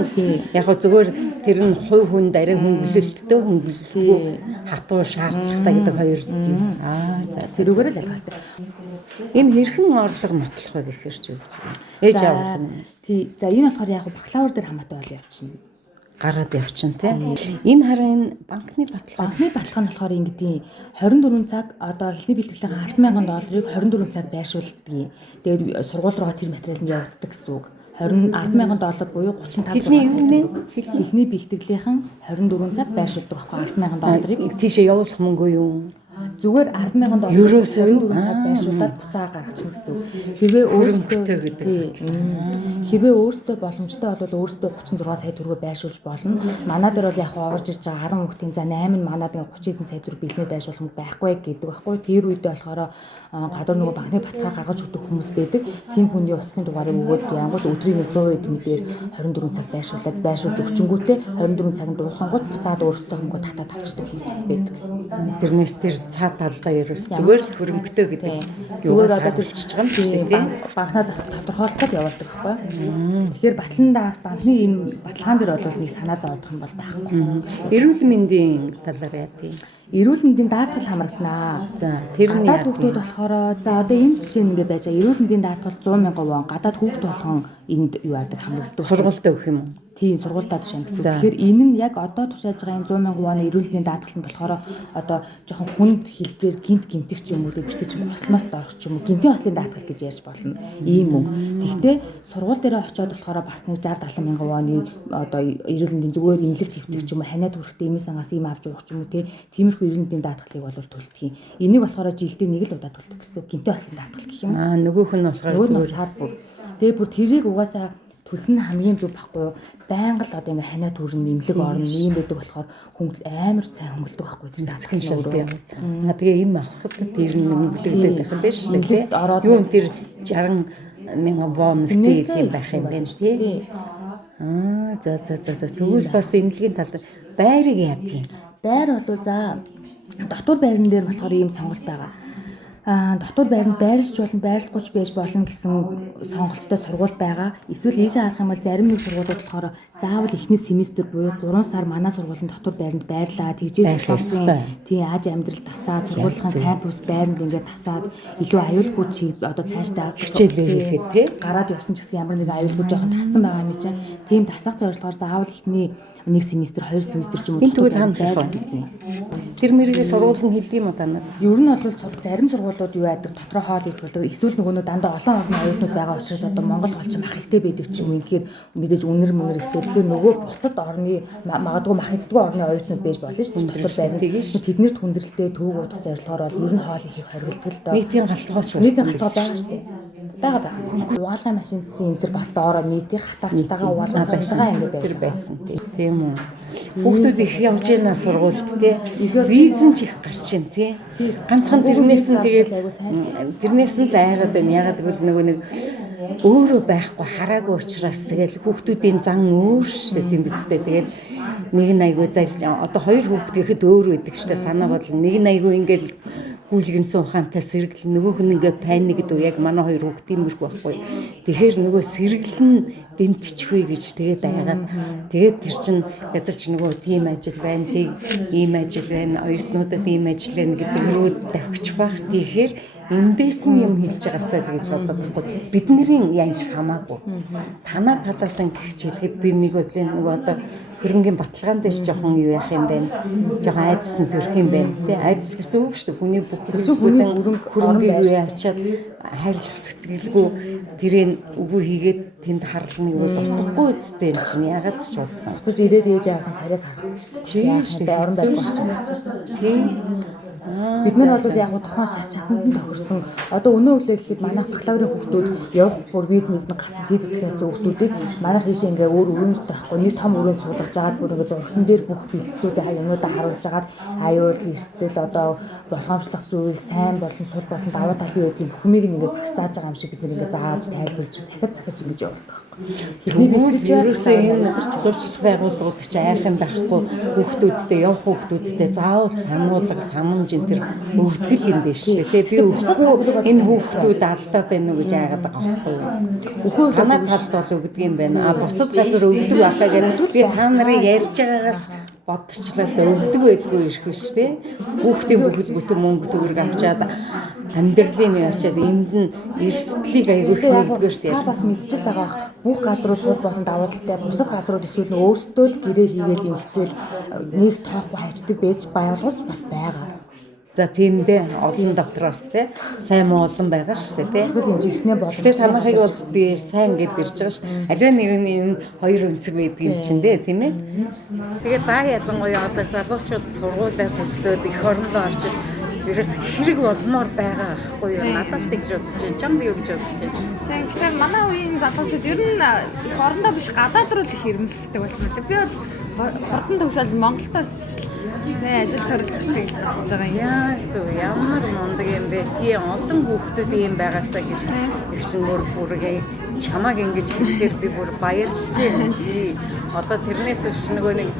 яг зүгээр тэр нь хувь хүнд арай хөнгөлөлттэй хөнгөлөлтгүй хатуу шаардлагатай гэдэг хоёр юм. За зэрүүгээр л ялгаатай. Энэ хэрхэн орлого нотлох вэ гэхээр ч юу. Ээж аав нь. Тий. За энэ болохоор яг бакалавр дээр хамаатай бол явчихна. Гараад явчихна тий. Энэ харин банкны баталгаа. Банкны баталгаа нь болохоор ингэдэг 24 цаг одоо эхлэл бэлтгэлийн $10,000-ыг 24 цаг байршуулдаг. Тэгээд сургууль руугаа тэр материал нь явагддаг гэсэн үг. $10,000 буюу 35 эхлэлний бэлтгэлийнхэн 24 цаг байршуулдаг байхгүй $10,000-ыг тийшээ явуулах мөнгө юу? Зүгээр $10,000 24 цаг байршуулаад буцаа гаргачихна гэсэн үг. Хэрвээ өөртөө боломжтой бол өөртөө 36 сая төгрөгөөр байршуулж болно. Манай дээр бол яг орж ирж байгаа 10 хүүхдийн за 8 нь манад 30 сая төгрөг бэлнээ байршуулах юм байхгүй гэдэг байхгүй. Тэр үедээ болохоор гадуур нөгөө банкны баталгаа гаргаж өгдөг хүмүүс байдаг. Тийм хүний усны дугаарыг өгөөд янгууд өдрийн 100% тэмдгээр 24 цаг байршуулж өгчөнгүүтээ 24 цагт дуусангууд буцаад өөртөө хөнгө татаад авчдаг хүмүүс байдаг. Тэрнээс тэр талбай ерөөс зүгээр л хөрөнгөтэй гэдэг зүгээр одоо төлчихж байгаа юм шүү дээ. Банкнаас тодорхойлоход явуулдаг байхгүй. Тэгэхээр банкны энэ баталгаан дээр бол нэг санаа зовдох юм бол байхгүй. Эрүүл мэндийн талаар яа тийм. Эрүүл мэндийн даатгал хамрагданаа. За тэрний гадаад хүүхдүүд болохоор за одоо энэ жишээ нэг байж байгаа. Эрүүл мэндийн даатгал 100,000 вон гадаад хүүхд болгон энд юу яадаг хамрагдаг. Сургуультай өгөх юм уу? Тийм сургуультай тушаан гэсэн. Тэгэхээр энэ нь яг одоо тушааж байгаа энэ 100,000 вон эрүүл мэндийн даатгал нь болохоор одоо жоохон хүнд хэлбэрээр гинтих ч юм уу битэж ослмоос дорох ч юм уу гинтийн ослын даатгал гэж ярьж болно. Ийм үү. Тэгтээ сургууль дээр очиод болохоор бас нэг 60-70 мянган вон одоо эрүүл мэндийн зүгээр имлэг твтэх ч юм уу ханиад хүрэхтэй эмээ сангаас ийм авч уух ч юм уу тиймэрхүү эрүүл мэндийн даатгалыг бол төлдөг юм. Энийг болохоор жилдээ нэг л удаа төлдөг гэсэн гинтийн ослын даатгал гэх юм. Нөгөөх нь болохоор сар бүр. Тэгээ бүр тэрийг угаасаа төлсөн хамгийн зөв байхгүй юу? Байнга л одоо ингээ ханиа түрэн нэмлэг орно юм байдаг болохоор хүмүүс амар сайн хөнгөлдөг байхгүй юу? Цэцхэн шилдэг. Тэгээ энэ авахд тэр нэмлэгдэх байх юм биш үү? Юу тэр 60,000 вон гэдэг юм байх юм байна тий. За тэгвэл бас эмнэлгийн тал байрыг яадаг юм. Байр бол за дотор байран дээр болохоор ийм сонголт байгаа. Дотор байранд байрч болон байрлахгүйч байж болно гэсэн сонголттой сургууль байгаа. Эсвэл ийшээ харах юм бол зарим нэг сургуулиуд болохоор заавал эхний семестр буюу 3 сар манай сургуулийн дотор байранд байрлаа. Тэгжээс сургуулийн тийм аж амьдрал тасаад сургуулийн кампус байранд ингээд тасаад илүү аюулгүй чи одоо цаашдаа хичээлээ хийхэд тий гараад явсан ч гэсэн ямар нэгэн аюулгүй жоохон тассан байгаа юм чинь. Тийм тасах зорилгоор заавал эхний нэг семестр 2 семестр ч юм уу тэгвэл хандах байна. Тэр мэргээ сургууль нь хэлдэг юм уу танад? Ер нь бол зарим сургуулиуд юу яадаг дотроо хоол идвэл эсвэл нөгөө дандаа олон орны оюутнууд байгаа учраас одоо Монгол голч мах ихтэй байдаг ч юм уу ингээд мэдээж үнэр ихтэй. Тэгэхээр нөгөө бусад орны магадгүй мах иддэггүй орны оюутнууд байж болно шүү дээ. Дотор байрны тэднэрт хүндрэлтэй төвөг уудах зорилгоор бол ер нь хоол ихийг хоригддаг л доо. Нийтийн галтгоос шүү. Нийтийн галтгоо байгаа шүү дээ. Бага. Угаалгай машинсын энэ төр бас доороо нийтийн хатаачтайгаа угаалгай машинтайгаа ингэ байсан. Тийм үү. Хүүхдүүд их явж байна сургуульд тий. Визэн ч их гарч байна тий. Ганцхан тэрнээс нь л айгаад байна. Ягаад гэвэл нөгөө нэг өөрөө байхгүй хараагүй учраас тэгэл хүүхдүүдийн зан өөр шүү тийм биз дээ. Тэгэл нэг нь айгүй залж одоо хоёр хүүхд гэхэд өөр байдаг шүү дээ. Санаа бодлоо нэг нь айгүй ингээл гүйлгэнсэн ухаантай сэргэл нөгөөх нь ингээ паникд яг манай хоёр хүүхд тиймэрхүү байхгүй. Тэгэхээр нөгөө сэргэл нь дэмтчихвэ гэж тэгээд айгаад тэгээд тэр чин ядаж нөгөө тийм ажил байна, ийм ажил байна, оюутнуудад ийм ажил байна гэдэг рүү давхиж байх. Тэгэхээр эндээс нь юм хэлж байгаасаа л гэж боддог байхгүй. Бидний ян шиг хамаагүй. Танаа талаас нь гихч хэлэхэд би нэг өдрийн нөгөө одоо хөрөнгөний баталгаан дээр жоохон юу яах юм бэ? Жоохон айдас нь төрөх юм байна. Тэ айдас гэсэн үг шүү дээ. Хүний бүх хүсэлтүүдэн хөрөнгө юу яачаад хайрлах сэтгэлгүй тэрийг үгүй хийгээд тэнд харлахныг бол утгагүй үстэй юм чинь ягаад ч бодсон. Буцаж ирээд ээж аавын царайг харах шүү дээ. Орон байх. Тийм. Бид нар бол яг тухайн шатанд тохирсон одоо өнөө өглөө гэхэд манайх бакалаврын хүүхдүүд явах бүр виз мэзний гацд хийц захиалсан хүүхдүүдийг манайх ийшээ ингээ өөр өрөөнд байхгүй нэг том өрөөнд суулгаж жагаад бүр ингээ зургатан дээр бүх бэлтцүүдээ хаягнуудаа харуулж жагаад аюул эрсдэл одоо болгоомжлох зүйл сайн болон сул болон даваа талын үүдийн бүхмийг ингээ багсааж байгаа юм шиг бид ингээ зааж тайлбарлаж захиж ингэж явуулдаг. Бидний бэлтгэж ерөөсөө энэ зурчлал байгууллагууд чи айхан байхгүй хүүхдүүдтэй явах хүүхдүүдтэй заавал сануулга санамж энэ төр өгдөг юм биш үү. Тэгээ би өгөхгүй энэ хүүхдүүд алдаад байна уу гэж айгаад байгаа байхгүй юу. Үгүй танаа талд бол өгдөг юм байна. А бусад газар өгдөг байхаа гэдэг би та нарын ярьж байгаагаас бодчихлаа өгдөг байлгүй ирэхгүй шүү дээ. Хүүхдийн бүгд бүтэн мөнгө төгрөг авчаад амьдралын яачаад энд нь эрсдлийг аягүй өгдөг шүү дээ. Та бас мэдчихэл байгаа бүх газрууд сууд болон давуу талтай бусад газрууд эсвэл нь өөрсдөө л гэрээ хийгээд юмхтэл нэг тоохгүй хайчдаг байж баярлаж бас байгаа. За тиймдээ олон дотроос те сайн муу олон байгаа шүү дээ те. Эсвэл хэмжигчнээ болох. Тэгээ танахыг бол дээр сайн гэд ирж байгаа шүү. Аливаа нэг нь энэ хоёр өнцөг байдаг юм чинь дээ тийм ээ. Тэгээ даа ялангуяа одоо залуучууд сургуулиар төгсөөд эх орондоо орчиж ерөөс хэрэг болмоор байгаа байхгүй юу? Надад л тэгж бодож байна. Чамд юу гэж бодож байна? Тэгэхээр манай үеийн залуучууд ер нь эх орондоо биш гадаад руу л их ирмэлцдэг байсан юм. Би бол хурдан төгсөөл Монголд очиж ажил төрөлдөх гэж бодож байгаа юм. Яа зөв ямар мундаг юм бэ? Тийм олон хүүхдүүд юм байгаасаа гэж их чинь бүргээ чамааг ингэж хэлэхээр би бүр баярлж байна. Одоо тэрнээс биш нөгөө нэг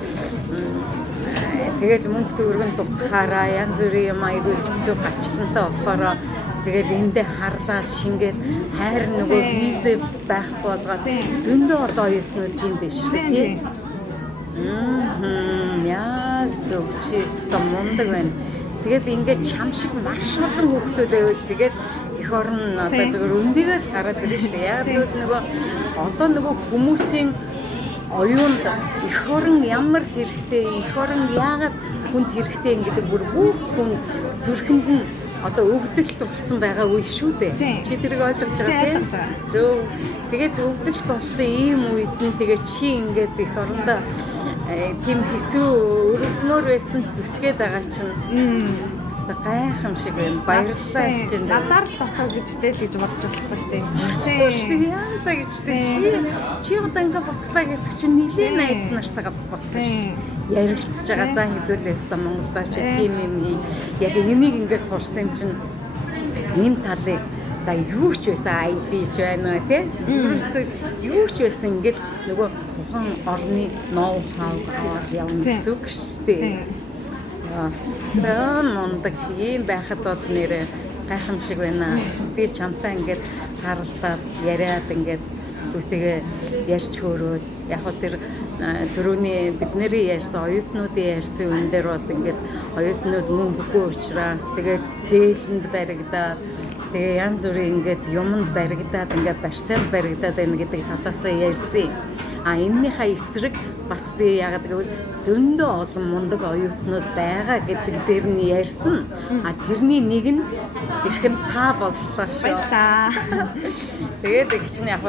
Тэгэл мөнгө төгрөг дутахаараа янз бүрийн юм айгүй хэцүү гачлантай болохоор тэгэл эндээ харлаад шингээл хайр нөгөө визэ байх болгоод зөндөө одоо оюутнууд энд биш тий. Яг зөв чи өстө мундаг байна. Тэгээд ингээд чам шиг маш олон хүүхдүүд байвал тэгээд эх орн одоо зөвхөн өндөгөө л гараад ирж шүү дээ. Яг тэгвэл нөгөө одоо нөгөө хүмүүсийн оюунд эх орн ямар хэрэгтэй, эх орн яагаад хүнд хэрэгтэй гэдэг бүр бүх хүн зүрхэнд нь одоо өвдөлт болсон байгаа үе шүү дээ. Чи тэрийг ойлгож байгаа тийм. Зөв. Тэгээд өвдөлт болсон ийм үед нь тэгээд чи ингээд эх орондоо тийм хэцүү өрөвдмөр байсан зүтгээд байгаа чинь гайхамшиг байна. Баярлалаа гэж надаар л дотоо гэжтэй л гэж бодож болохгүй шүү дээ. Тийм яалаа гэжтэй чи одоо ингээ боцлаа гэдэг чинь нилийн найз нартайгаа боцсон шүү. Ярилцж байгаа заа хэдүүлээсэн Монголдоо чи тийм юм яг юмыг ингээ сурсан юм чинь ийм талыг за юу ч байсан ID ч байна тийм юу ч байсан ингээл нөгөө тухайн орны ноу хауг аваад явна гэсэн үг шүү дээ. Мондаг ийм байхад бол нэрээ гайхамшиг байна. Би чамтай ингээд харалтаад яриад ингээд түүтэйгээ ярьж хөөрөөд яг хөө тэр түрүүний бидний ярьсан оюутнуудын ярьсан үн дээр бол ингээд оюутнууд мөнгөгүй учраас тэгээд зээлэнд баригдаад тэгээ янз бүрийн ингээд юмд баригдаад ингээд барьцаанд баригдаад байна гэдэг талаасаа ярьсан. Эннийхээ эсрэг бас би яагаад гэвэл зөндөө олон мундаг оюутнууд байгаа гэдэг дээр нь ярьсан. Тэрний нэг нь ихэн та боллоо шүү. Тэгээд их чинь яг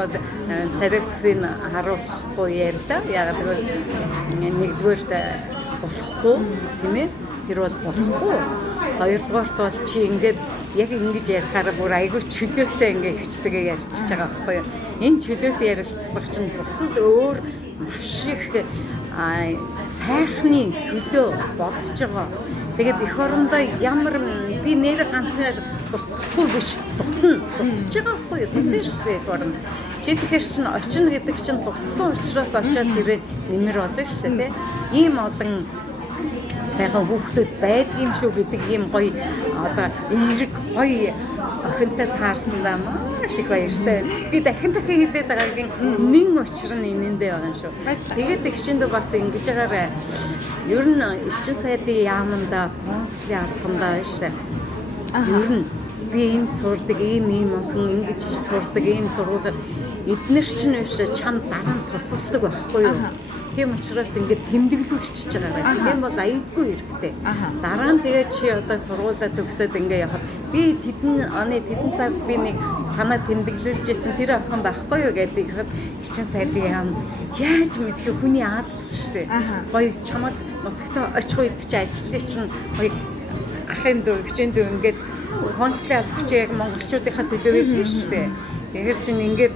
царайцыг харуулахгүй ярьлаа. Яагаад гэвэл нэгдүгээр болохгүй тийм ээ. Тэр бол болохгүй. Хоёрдугаарт бол чи ингээд яг ингэж ярихаараа бүр айгүй чөлөөтэй ингээ хичтэйгээ ярьчихж байгаа байхгүй юу. Энэ чөлөөтэй ярилцлага чинь бусад өөр маш их сайхны төлөө бодож байгаа. Тэгээд эх орондоо ямар би нэр ганцаар дутхгүй биш дутж байгаа байхгүй юу. Дутна шүү дээ эх оронд. Чи тэгэхээр чинь очино гэдэг чинь дутсан учраас очиод тэрээ нэмэр болно шүү дээ. Ийм олон сайхан хүүхдүүд байдгийн шүү гэдэг ийм гоё одоо эерэг гоё охинтой таарсандаа маш их баяртай. Би дахин хэлээд байгаагийн нэн учир нь энэндээ байгаа шүү. Тэгээд ихшинд бас ингэж байгаарай. Ер нь элчин сайдын яаманда консулын албандаа шүү. Ер нь би энд сурдаг ийм охин ингэж сурдаг ийм сургуулиуд эднэр чинь биш чам дараа нь тусалдаг байхгүй юу? Тийм учраас ингээд тэмдэглүүлчихэж байгаа. Тийм бол аягүй хэрэгтэй. Дараа нь тэгээд чи одоо сургуулаа төгсөөд ингээд явахад би тэдэн сард би нэг танаа тэмдэглүүлжсэн тэр охин байхгүй юу гэдэг ихэд элчин сайдын яам яаж мэдэх хүний аз шүү дээ. Гоё чамд нутагтаа очих үед чи ажлыг чинь гоё ахын дүү хичээн дүү ингээд консулын албач яг монголчуудынхаа төлөө хийх шүү дээ. Тэгэхээр чинь ингээд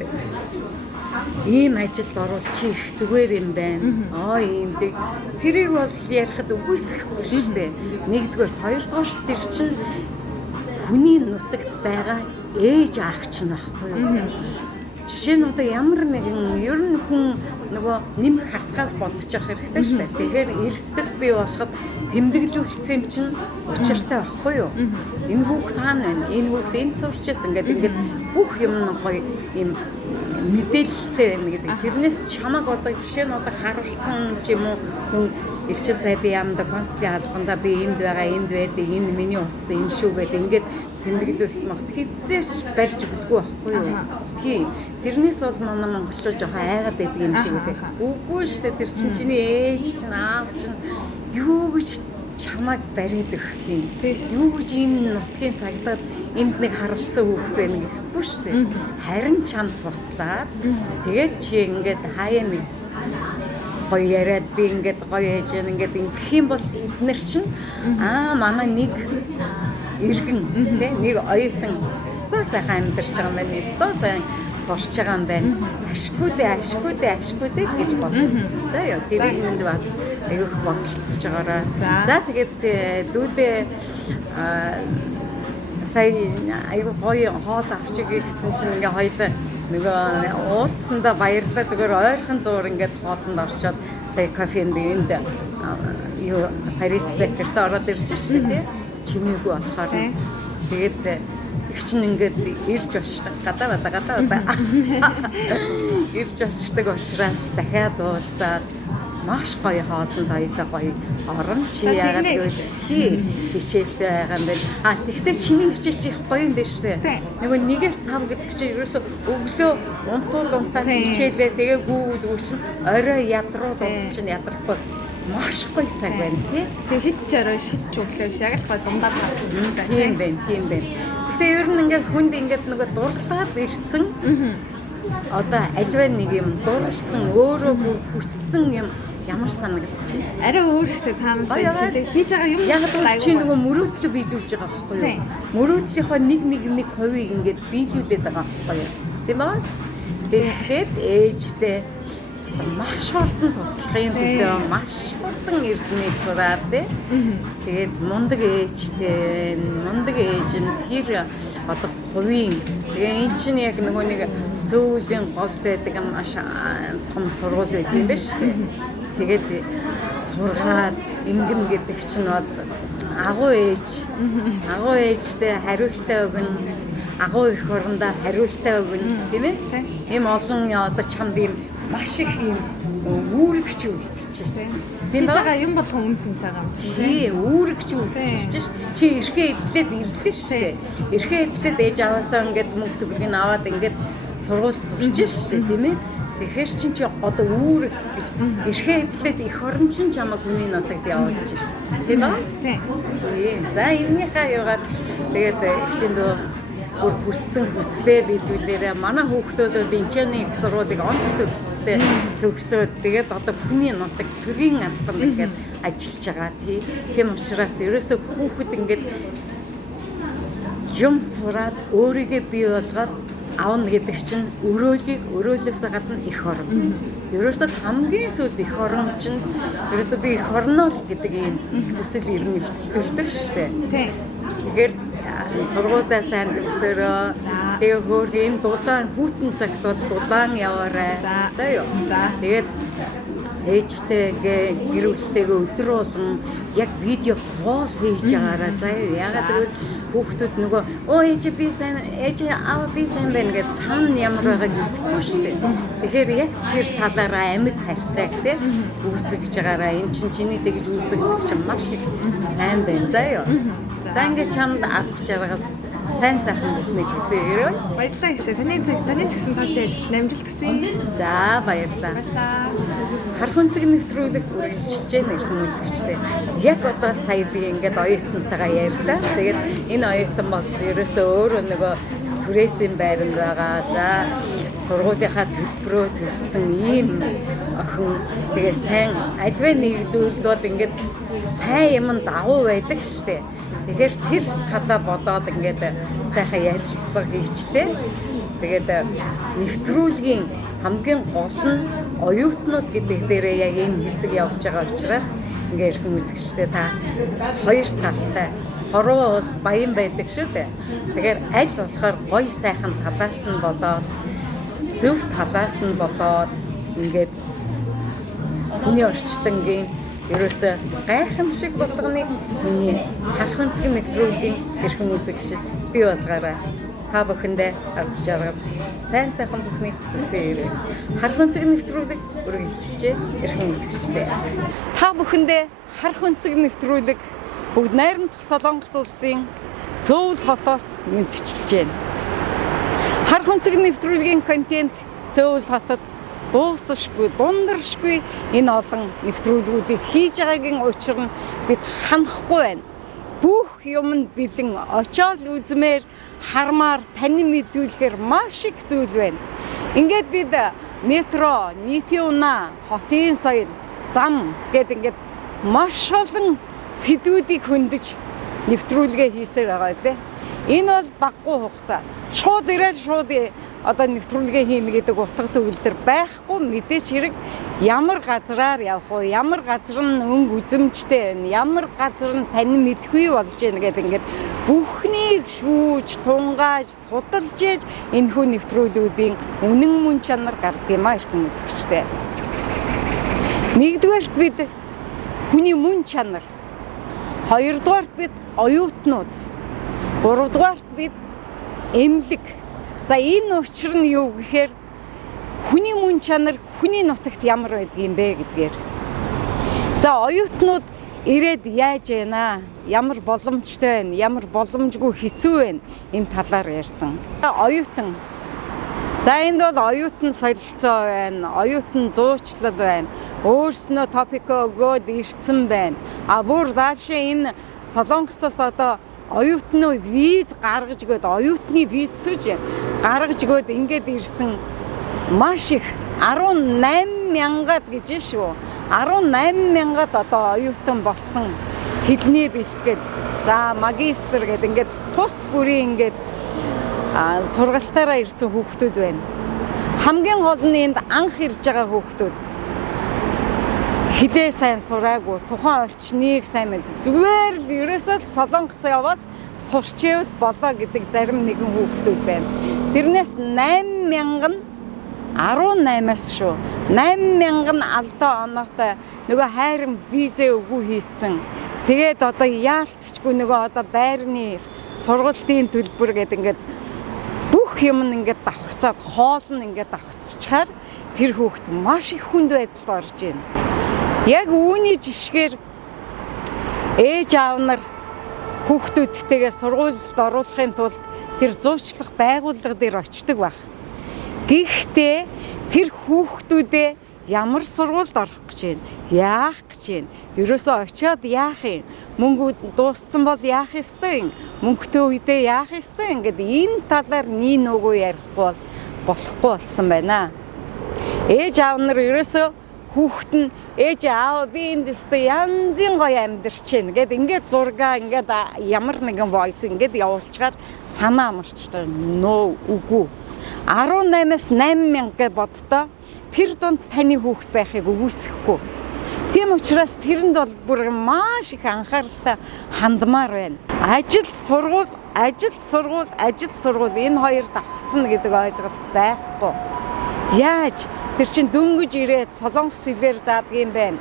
ийм ажилд орвол чи их зүгээр юм байна. Иймдэг. Тэрийг бол ярихад үгүйсэхгүй шүү дээ. Нэгдүгээр, хоёрдугаар тэр чинь хүний нутагт байгаа ээж аах чинь байхгүй юу? Жишээ нь одоо ямар нэгэн ер нь хүн нөгөө нэмэх хасгаал бодож явах хэрэгтэй шүү дээ. Тэгэхээр эрсдэл бий болоход тэмдэглүүлсэн юм чинь учиртай байхгүй юу? Энэ бүх таана байна. Энэ бүх энд сурчээс ингээд бүх юм гоё юм мэдээлэлтэй байна гэдэг. Тэрнээс чамаг одоо жишээ нь одоо харуулсан ч юм уу хүн элчин сайдын яамда консулын албанда би энд байгаа, энд байдаг, энэ миний утас энэ шүү гэдэг ингээд тэмдэглүүлсэн багт хизээш барьж өгдөггүй байхгүй юу? Тийм. Тэрнээс бол манай монголчууд жоохон айгаад байдаг юм шиг үлээ. Үгүй шүү дээ. Тэр чинь чиний ээж чинь аав чинь юу гэж чамайг бариад өгөх юм. Юу гэж энэ нутгийн цагдаад энд нэг харалцсан хүүхэд байна гэхгүй шүү дээ. Харин чам туслаад тэгээд чи ингээд хаяа нэг гоё яриад би ингээд гоё ээж ингээд ингэх юм бол эднэр чинь манай нэг иргэн нэг оюутан өстой сайхан амьдарч байгаа юм байна. Өстой сайн сурч байгаа юм байна. Ашгүй дээ гэж бодлоо. За яа тэрийг минь бас айгүйх бодлож байгаараа. За тэгээд дүүдээ сая айгүй гоё хоол авчиг гэсэн чинь ингээ хоёлаа нөгөө уулзсандаа баярлалаа зүгээр ойрхон зуур ингээд хоолнд орчоод сая кофенд энд юу Paris Baker-т ороод ирж шээ тий. Чимээгүй болохоор тэгээд их чинь ингээд ирж очдог гадаа ирж очдог учраас дахиад уулзаад маш гоё хоолнд хоёулаа гоё орон чи яагаад гэж хичээлтэй байгаа юм бэ? Тэгтээ чиний хичээл чи их гоё юм дээ шээ. Нөгөө 1-5 гэдэг чинь ерөөсө өглөө унтаа хичээлээ тэгээ гүүл чинь орой ядруу чинь ядрахгүй маш гоё цаг байна тий. Тэгээ хит жараа шидж өглөөш яг л гоё дундаар гарсан. Тийм байна. Гэтэ ер нь ингээд хүнд ингээд нөгөө дурглаад ирсэн. Одоо аливаа нэг юм дурлсан өөрөө хүссэн юм ямар санагдчих. Арай өөр штэ цаанаас чи хийж байгаа юм яг чи нөгөө мөрөөдлөө биелүүлж байгаа байхгүй юу? Мөрөөдлийнхөө нэг хувийг ингээд биелүүлээд байгаа байхгүй юу? Тийм ба? Тэгээд ээжтэй маш хурдан туслах юм билээ. Маш хурдан эрдэнэт сураад тий. Тэгээд мундаг ээжтэй, мундаг ээж нь тэр одоо хувийн тэгээ эн чинь яг нөгөө нэг сүүлийн гол байдаг маш том сургууль байдаг юм байна шүү дээ. Тэгээд сургаад ингэм гэдэг чинь бол агуу ээжтэй хариултаа өгнө. Агуу их орондоо хариултаа өгнө, тийм ээ? Ийм олон одоо чамд ийм маш их ийм үүрэгч үлдчихэж байна. Тийм байгаа юм бол хүн цэнтэй байгаа юм чи. Тий, үүрэгч үлдчихэж ш. Чи эрхээ эдлээд ирлээ шүү дээ. Эрхээ эдлээд ээж аваасаа ингээд мөнгө төгрөгийг аваад ингээд сургуульд сурч ш, тийм ээ? Тэгэхээр чи одоо үүрэг гэж эрхээ эдлээд их орон чин чамаг хүний нотогд явуулж ш. Тийм ба? Тийм. За энэнийхээ яваад тэгээд ихчэнд бүр хүссэн хүслээ биелүүлээрээ манай хүүхдүүд бол энэчний их сургуулийг онц төвтэй төгсөөд тэгээд одоо хүний нутаг төрийн албанд ингээд ажиллаж байгаа тийм учраас ерөөсөө хүүхэд ингээд юм сураад өөрийгөө бий болгоод авна гэдэг чинь өрөөлөөс гадна их орон. Ерөөсөө хамгийн сүүлд их орон чинь ерөөсөө би их орноо л гэдэг ийм хүсэл эрмэлзэлтэй шүү дээ. Тийм. Тэгэхээр сургуулаа сайн төгсөрөө тэгээ хөөргийн дулаан хүүтэн цагт бол дулаан яваарай. За юу. Тэгээд ээжтэйгээ гэр бүлтэйгээ өдөр болгон яг видео кол хийж байгаараа. За ягаад гэвэл хүүхдүүд нөгөө ээж би сайн байна гэж цаана ямар байгааг мэдэхгүй шүү дээ. Тэгэхээр яг тэр талаараа амьд харьцааг те үүсгэж байгаараа эн чиний тэгж үүсгэх чинь маш их сайн байна. За юу. За ингээд чамд аз жаргал сайн сайхан бүхнийг хүсээрэй. Баярлалаа гişэ. Таны ч гэсэн цаашдаа ажилд амжилт хүсье. За баярлалаа. Хар хүнцэг нэвтрүүлэг үргэлжилж байна ирхэн үзэгчтэй. Яг одоо сая би ингээд оюутнтайгаа ярьлаа. Тэгээд энэ оюутан бол ерөөсөө өөрөө нөгөө түрээсийн байранд байгаа. За сургуулийнхаа төлбөрөө төлсөн ийм охин тэгээ сайн альваа нэг зүйлд бол ингээд сайн юм дагуу байдаг штэ. Тэгэхээр тэр талаа бодоод ингээд сайхан ярилцлага хийчлээ. Тэгээд нэвтрүүлгийн хамгийн гол нь оюутнууд гэдэг дээрээ яг энэ хэсэг явж байгаа учраас ингээд ирхэн үзэгчтэй та хоёр талтай хорвоо бол баян байдаг шүү дээ. Тэгэхээр аль болохоор гоё сайхан талаас нь бодоод зөв талаас нь бодоод ингээд хүний орчтонгийн ерөөсөө гайхамшиг болгоныг миний хар хүнцэг нэвтрүүлгийн ирхэн үзэгчид бий болгоорой. Та бүхэндээ аз жаргал сайн сайхан бүхнийг хүсээрэй. Хар хүнцэг нэвтрүүлэг үргэлжилжээ ирхэн үзэгчтэй. Та бүхэндээ хар хүнцэг нэвтрүүлэг бүгд найрамдах Солонгос улсын Сөүл хотоос мэдчилж байна. Хар хүнцэг нэвтрүүлгийн контент Сөүл хотод дуусахгүй, дундаршгүй энэ олон нэвтрүүлгүүдийг хийж байгаагийн учир нь бид ханахгүй байна. Бүх юмд бэлэн очоод үзмээр хармаар таны мэдүүлэхээр маш их зүйл байна. Ингээд бид метро, нийтийн унаа, хотын соёл, зам гэдэг ингээд маш олон сэдвүүдийг хөндөж нэвтрүүлгээ хийсээр байгаа лээ. Энэ бол баггүй хугацаа. Шууд ирээд шууд одоо нэвтрүүлгээ хийнэ гэдэг утга төгөлдөр байхгүй. Мэдээч хэрэг ямар газраар явах вэ? Ямар газар нь өнгө үзэмжтэй байна? Ямар газар нь тань мэдгүй болж байна гэдэг ингээд бүхнийг шүүж, тунгааж, судалж ээж энэхүү нэвтрүүлгүүдийн үнэн мөн чанар гардаг юм аа ирхэн үзэгчтэй. Нэгдүгээрт бид хүний мөн чанар. Хоёрдугаарт бид оюутнууд. Гуравдугаарт бид эмнэлэг. За энэ учир нь юу гэхээр хүний мөн чанар хүний нутагт ямар байдгийм бэ гэдгээр. За оюутнууд ирээд яаж байна? Ямар боломжтой байна? Ямар боломжгүй хэцүү байна? Энэ талаар ярьсан. Оюутан. За энд бол оюутан солилцоо байна. Оюутан зуучлал байна. Өөрснөө топикоо өгөөд ирсэн байна. А бүр даашаа энэ Солонгосоос одоо оюутны виз гаргаж өгөөд оюутны виз гэж гаргаж өгөөд ингээд ирсэн маш их 18,000-ад гэж шүү. 18,000-ад одоо оюутан болсон хэлний бэлтгэл. За магистр гэдэг ингээд тус бүрийн ингээд сургалтаараа ирсэн хүүхдүүд байна. Хамгийн гол нь энд анх ирж байгаа хүүхдүүд хилээ сайн сураагүй, тухайн орчныг сайн мэд. Зүгээр л ерөөсөө Солонгос яваад сурчээвэл болоо гэдэг зарим нэгэн хүүхдүүд байна. Тэрнээс 8,000 нь 18-аас шүү. 8,000 нь алдаа оноотой нөгөө хайрын визээ өгөө хийсэн. Тэгээд одоо яалтчгүй нөгөө одоо байрны сургалтын төлбөр гэдэг ингээд бүх юм ингээд давхцаад хоол нь ингээд давхцчихаар тэр хүүхд маш их хүнд байдалд орж байна. Яг үүний жишгээр ээж аав нар хүүхдүүдтэйгээ сургуульд оруулахын тулд тэр зуучлах байгууллага дээр очдог байх. Гэхдээ тэр хүүхдүүдээ ямар сургуульд орох гэж байна? Яах гэж байна? Ерөөсөө очиод яах юм? Мөнгө дууссан бол яах ёстой юм? Мөнгөтэй үедээ яах ёстой юм? Ингээд энэ талаар нин нөгөө ярихгүй болохгүй болсон байна. Ээж аав нар ерөөсөө хүүхэд нь ээж аав би энд өстой янзын гоё амьдарч байна гэд ингээд зургаа ингээд ямар нэгэн войс ингээд явуулчихаар санаа амарчдаг нөө үгүй 18-аас 8,000 гэж боддоо тэр дунд таны хүүхэд байхыг үгүйсэхгүй. Тийм учраас тэрэнд бол бүр маш их анхааралтай хандмаар байна. Ажил сургууль энэ хоёр давхцна гэдэг ойлголт байхгүй. Яаж тэр чин дөнгөж ирээд солонгос хэлээр заадаг юм байна.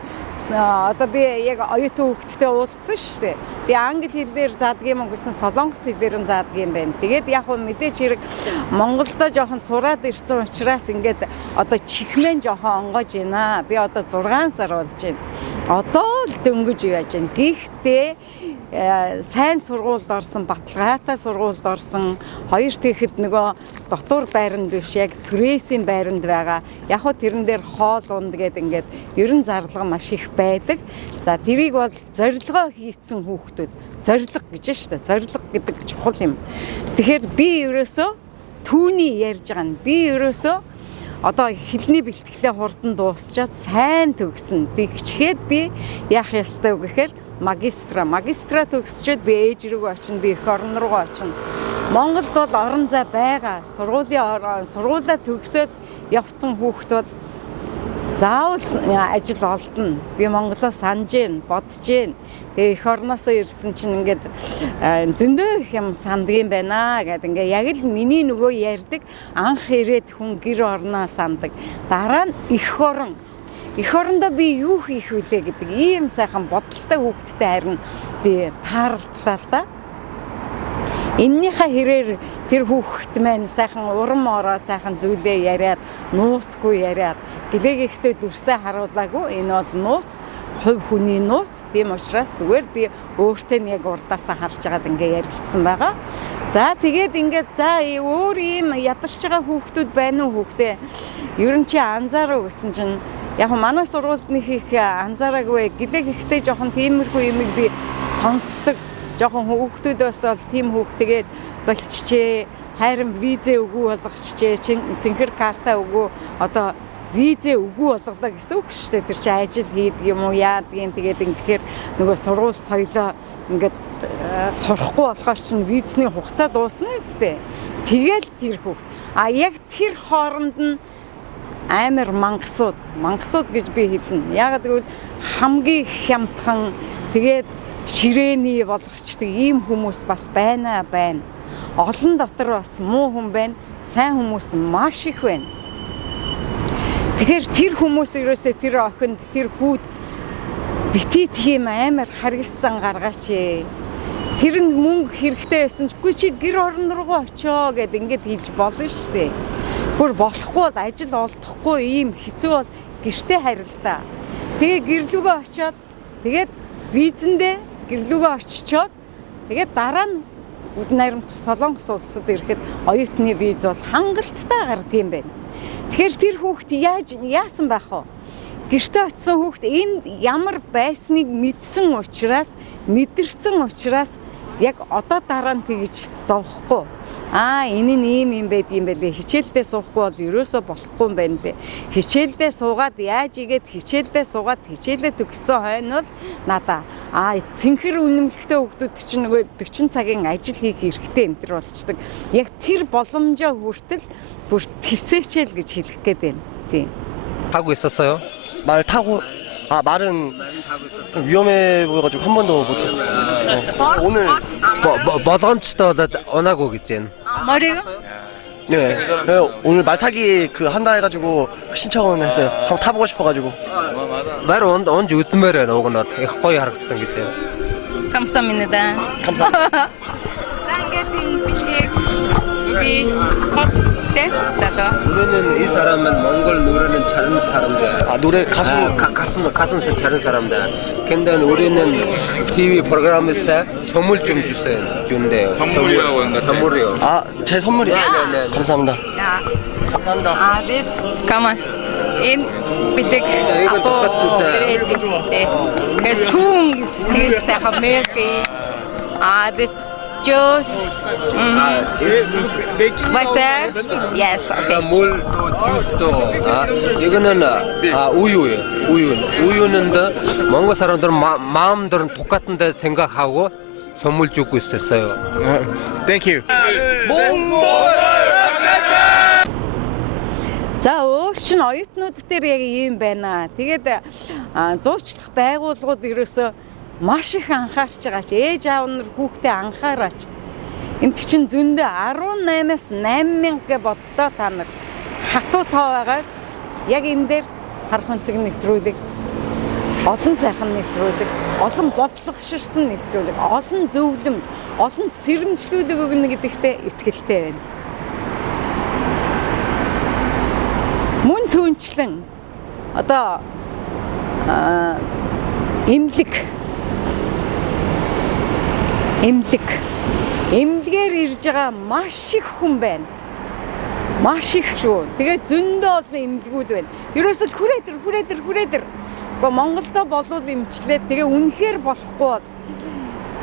Одоо би яг оюутан хүүхдтэй уулзсан шүү дээ. Би англи хэлээр заадаг юм гэсэн солонгос хэлээр нь заадаг юм байна. Тэгээд яг хөө мэдээч хэрэг Монголдо жоохон сураад ирсэн учраас ингээд одоо чихмэн жоохон онгож байна. Би одоо 6 сар болж байна. Одоо л дөнгөж яаж байна. Гэхдээ сайн сургуульд орсон, баталгаатай сургуульд орсон, хоёр тэгэхэд нөгөө дотор байранд биш яг түрээсийн байранд байгаа. Яг хөө тэрэн дээр хоол унд гэдэг ингээд ерөн зарлага маш их байдаг. За тэрийг бол зорилгоо хийсэн хүүхдүүд. Зорилго гэж шүү дээ. Зорилго гэдэг чухал юм. Тэгэхээр би ерөөсөө түүний ярьж байгаа нь би ерөөсөө одоо хэлний бэлтгэлээ хурдан дуусчаад сайн төгсөн. Тэгчгээд би яах ёстой вэ гэхээр магистра төгсчөөд би ээж рүү очино, би эх орн руу очино. Монголд бол орон зай байгаа. Сургуулаа төгсөөд явцсан хүүхэд бол заавал ажил олдно. Би Монголоос санаж гин, бодож гин. Тэгээ эх орноосоо ирсэн чинь ингээд зөндөө их юм санддаг юм байна гэдэг ингээ яг л миний нөгөө ярьдаг анх ирээд хүн гэр орноо санддаг. Дараа нь эх орондоо би юу хийх вүлээ гэдэг ийм сайхан бодолтой хүүхдтэй харин би тааралдлаа л да. Эннийхээ хэрээр тэр хүүхэд маань сайхан урам ороо сайхан зүйлээ яриад, нууцгүй яриад, гэлээгээхдээ дүрсээ харуулаагүй. Энэ бол нууц, хувь хүний нууц. Тийм учраас зүгээр би өөртөө яг урдаасаа харж байгаад ингээ ярилцсан байгаа. За тэгээд ингээд за өөр ийм ядарч байгаа хүүхдүүд байна уу хүүхдээ? Ер нь чи анзаараа гэсэн чинь яг манай сургуульд нэг их анзаараагүй. Гэлээгээхдээ жоохон тиймэрхүү юмыг би сонсдог. Жоохон хүүхдүүдээс бол тийм хүүхдтэйгээд болчихжээ. Хайрын визээ өгөө болгочжээ. Цэнхэр карта өгөө одоо визээ өгөө болголоо гэсэн үг шүү дээ. Тэр чи ажил хийдэг юм уу яадаг юм тэгээд ингэхээр нөгөө сургууль соёлоо ингээд сурахгүй болохоор чинь визний хугацаа дуусна үстэй. Тэгэл тэр хүүхд. А яг тэр хооронд нь амар мангасууд гэж би хэлнэ. Яг гэвэл хамгийн хямдхан тэгээд ширээний болгочдөг ийм хүмүүс бас байна. Олон дотор бас муу хүн байна, сайн хүмүүс маш их байна. Тэгэхээр тэр хүмүүс ерөөсөө тэр охинд тэр хүүд бити тийм амар харгилсан гаргаач ээ. Тэр нь мөнгө хэрэгтэй байсан ч үгүй чи гэр орон руугаа очоо гэд ингээд хийж болно шүү дээ. Бүр болохгүй бол ажил олдохгүй ийм хэцүү бол гэртээ харилтаа. Тэгээ гэрлүүгөө очоод тэгээд визэндээ гэрлүүгөө очичоод тэгээд дараа нь Уд найрамд Солонгос улсад ирэхэд оюутны виз бол хангалттай гардаг юм байна. Тэгэхээр тэр хүүхд яасан байх вэ? Гэртээ очисон хүүхд энд ямар байсныг мэдсэн учраас, мэдэрсэн учраас яг одоо дараа нь тэгж зовхгүй. Энэ нь ийм юм байд юм байлээ. Хичээлдээ суухгүй бол ерөөсөө болохгүй юм байна лээ. Хичээлдээ суугаад яаж игээд хичээлдээ суугаад хичээлээ төгссөн хойно л надаа цэнхэр үнэмлэхтэй хүүхдүүд чинь нөгөө 40 цагийн ажил хийх эрхтэй энэ төр болчдөг. Яг тэр боломжоо хүртэл бүр тэсээчээл гэж хэлэх гээд байна. Тийм. 타고 있었어요? 말 타고 말은 좀 위험해 보여가지고 한 번도 못 했어요. 오늘 머덤치도 원하고 있지. 머리가? 네, 오늘 말 타기 그 한다 해가지고 신청을 했어요. 한번 타보고 싶어가지고. 말 언제 웃음을 오거나 거의 하락성 있지. 감사합니다. 감사합니다. 짱게팅 빌리 여기 네? 자도. 우리는 이 사람은 몽골 노래는 잘하는 사람들. 노래 가수. 가수는 잘하는 사람들. 근데 우리는 TV 프로그램에서 선물 좀 준대요. 선물이라고 선물이요. 제 선물이요? 네. 감사합니다. 감사합니다. this come on. In bilik 이거 똑같은데. cái sung sẽ học mấy cái this juice like that yes okay 물도 주스도 이거는 우유예요. 우유는 몽골 사람들은 마음들은 똑같은데 생각하고 선물 주고 있었어요. Thank you. За өөр чинь оюутнууд дээр яг ийм байна. Тэгээд зуучлах байгууллагууд ерөөсөө маш их анхаарч байгаа ч ээж аав нар хүүхдээ анхаараач. Энд чинь зөндөө 18-аас 8,000 гэ боддоо та нар хатуу тоо байгаас яг энэ дээр харах өнцөг нэвтрүүлэг, олон сайхан нэвтрүүлэг, олон бодлогоширсан нэвтрүүлэг, олон зөвлөмж, олон сэрэмжлүүлэг өгнө гэдэгтээ итгэлтэй байна. Мөн түнчлэн одоо эмнэлгээр ирж байгаа маш их хүн байна. Маш их шүү. Тэгээд зөндөө олон эмнэлгүүд байна. Ерөөсөө хүрээдэр. Гэхдээ Монголдо болвол эмчлээд тэгээ үнэхээр болохгүй бол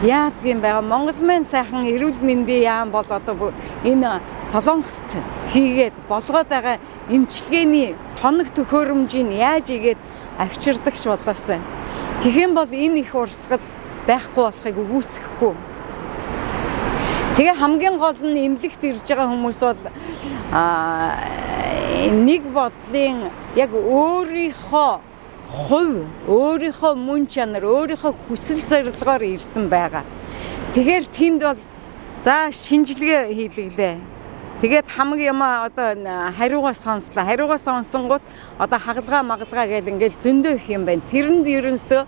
яадаг юм байгаа. Монгол маань сайхан эрүүл мэндийн яам бол одоо энэ Солонгост хийгээд болгоод байгаа эмчилгээний тоног төхөөрөмжийг яаж игээд авчирдагч болоосаа. Тэгэх юм бол энэ их урсгал байхгүй болохыг үгүйсэхгүй. Тэгээ хамгийн гол нь эмнэлэгт ирж байгаа хүмүүс бол нэг бодлын яг өөрийнхөө хувь, өөрийнхөө мөн чанар, өөрийнхөө хүсэл зорилгоор ирсэн байгаа. Тэгэхээр тэнд бол за шинжилгээ хийлгэлээ. Тэгээд хамгийн юм одоо хариугаа сонслоо. Хариугаа сонсонгууд одоо хагалгаа гэл ингээл зөндөө их юм байна. Тэрэнд ерөнсөө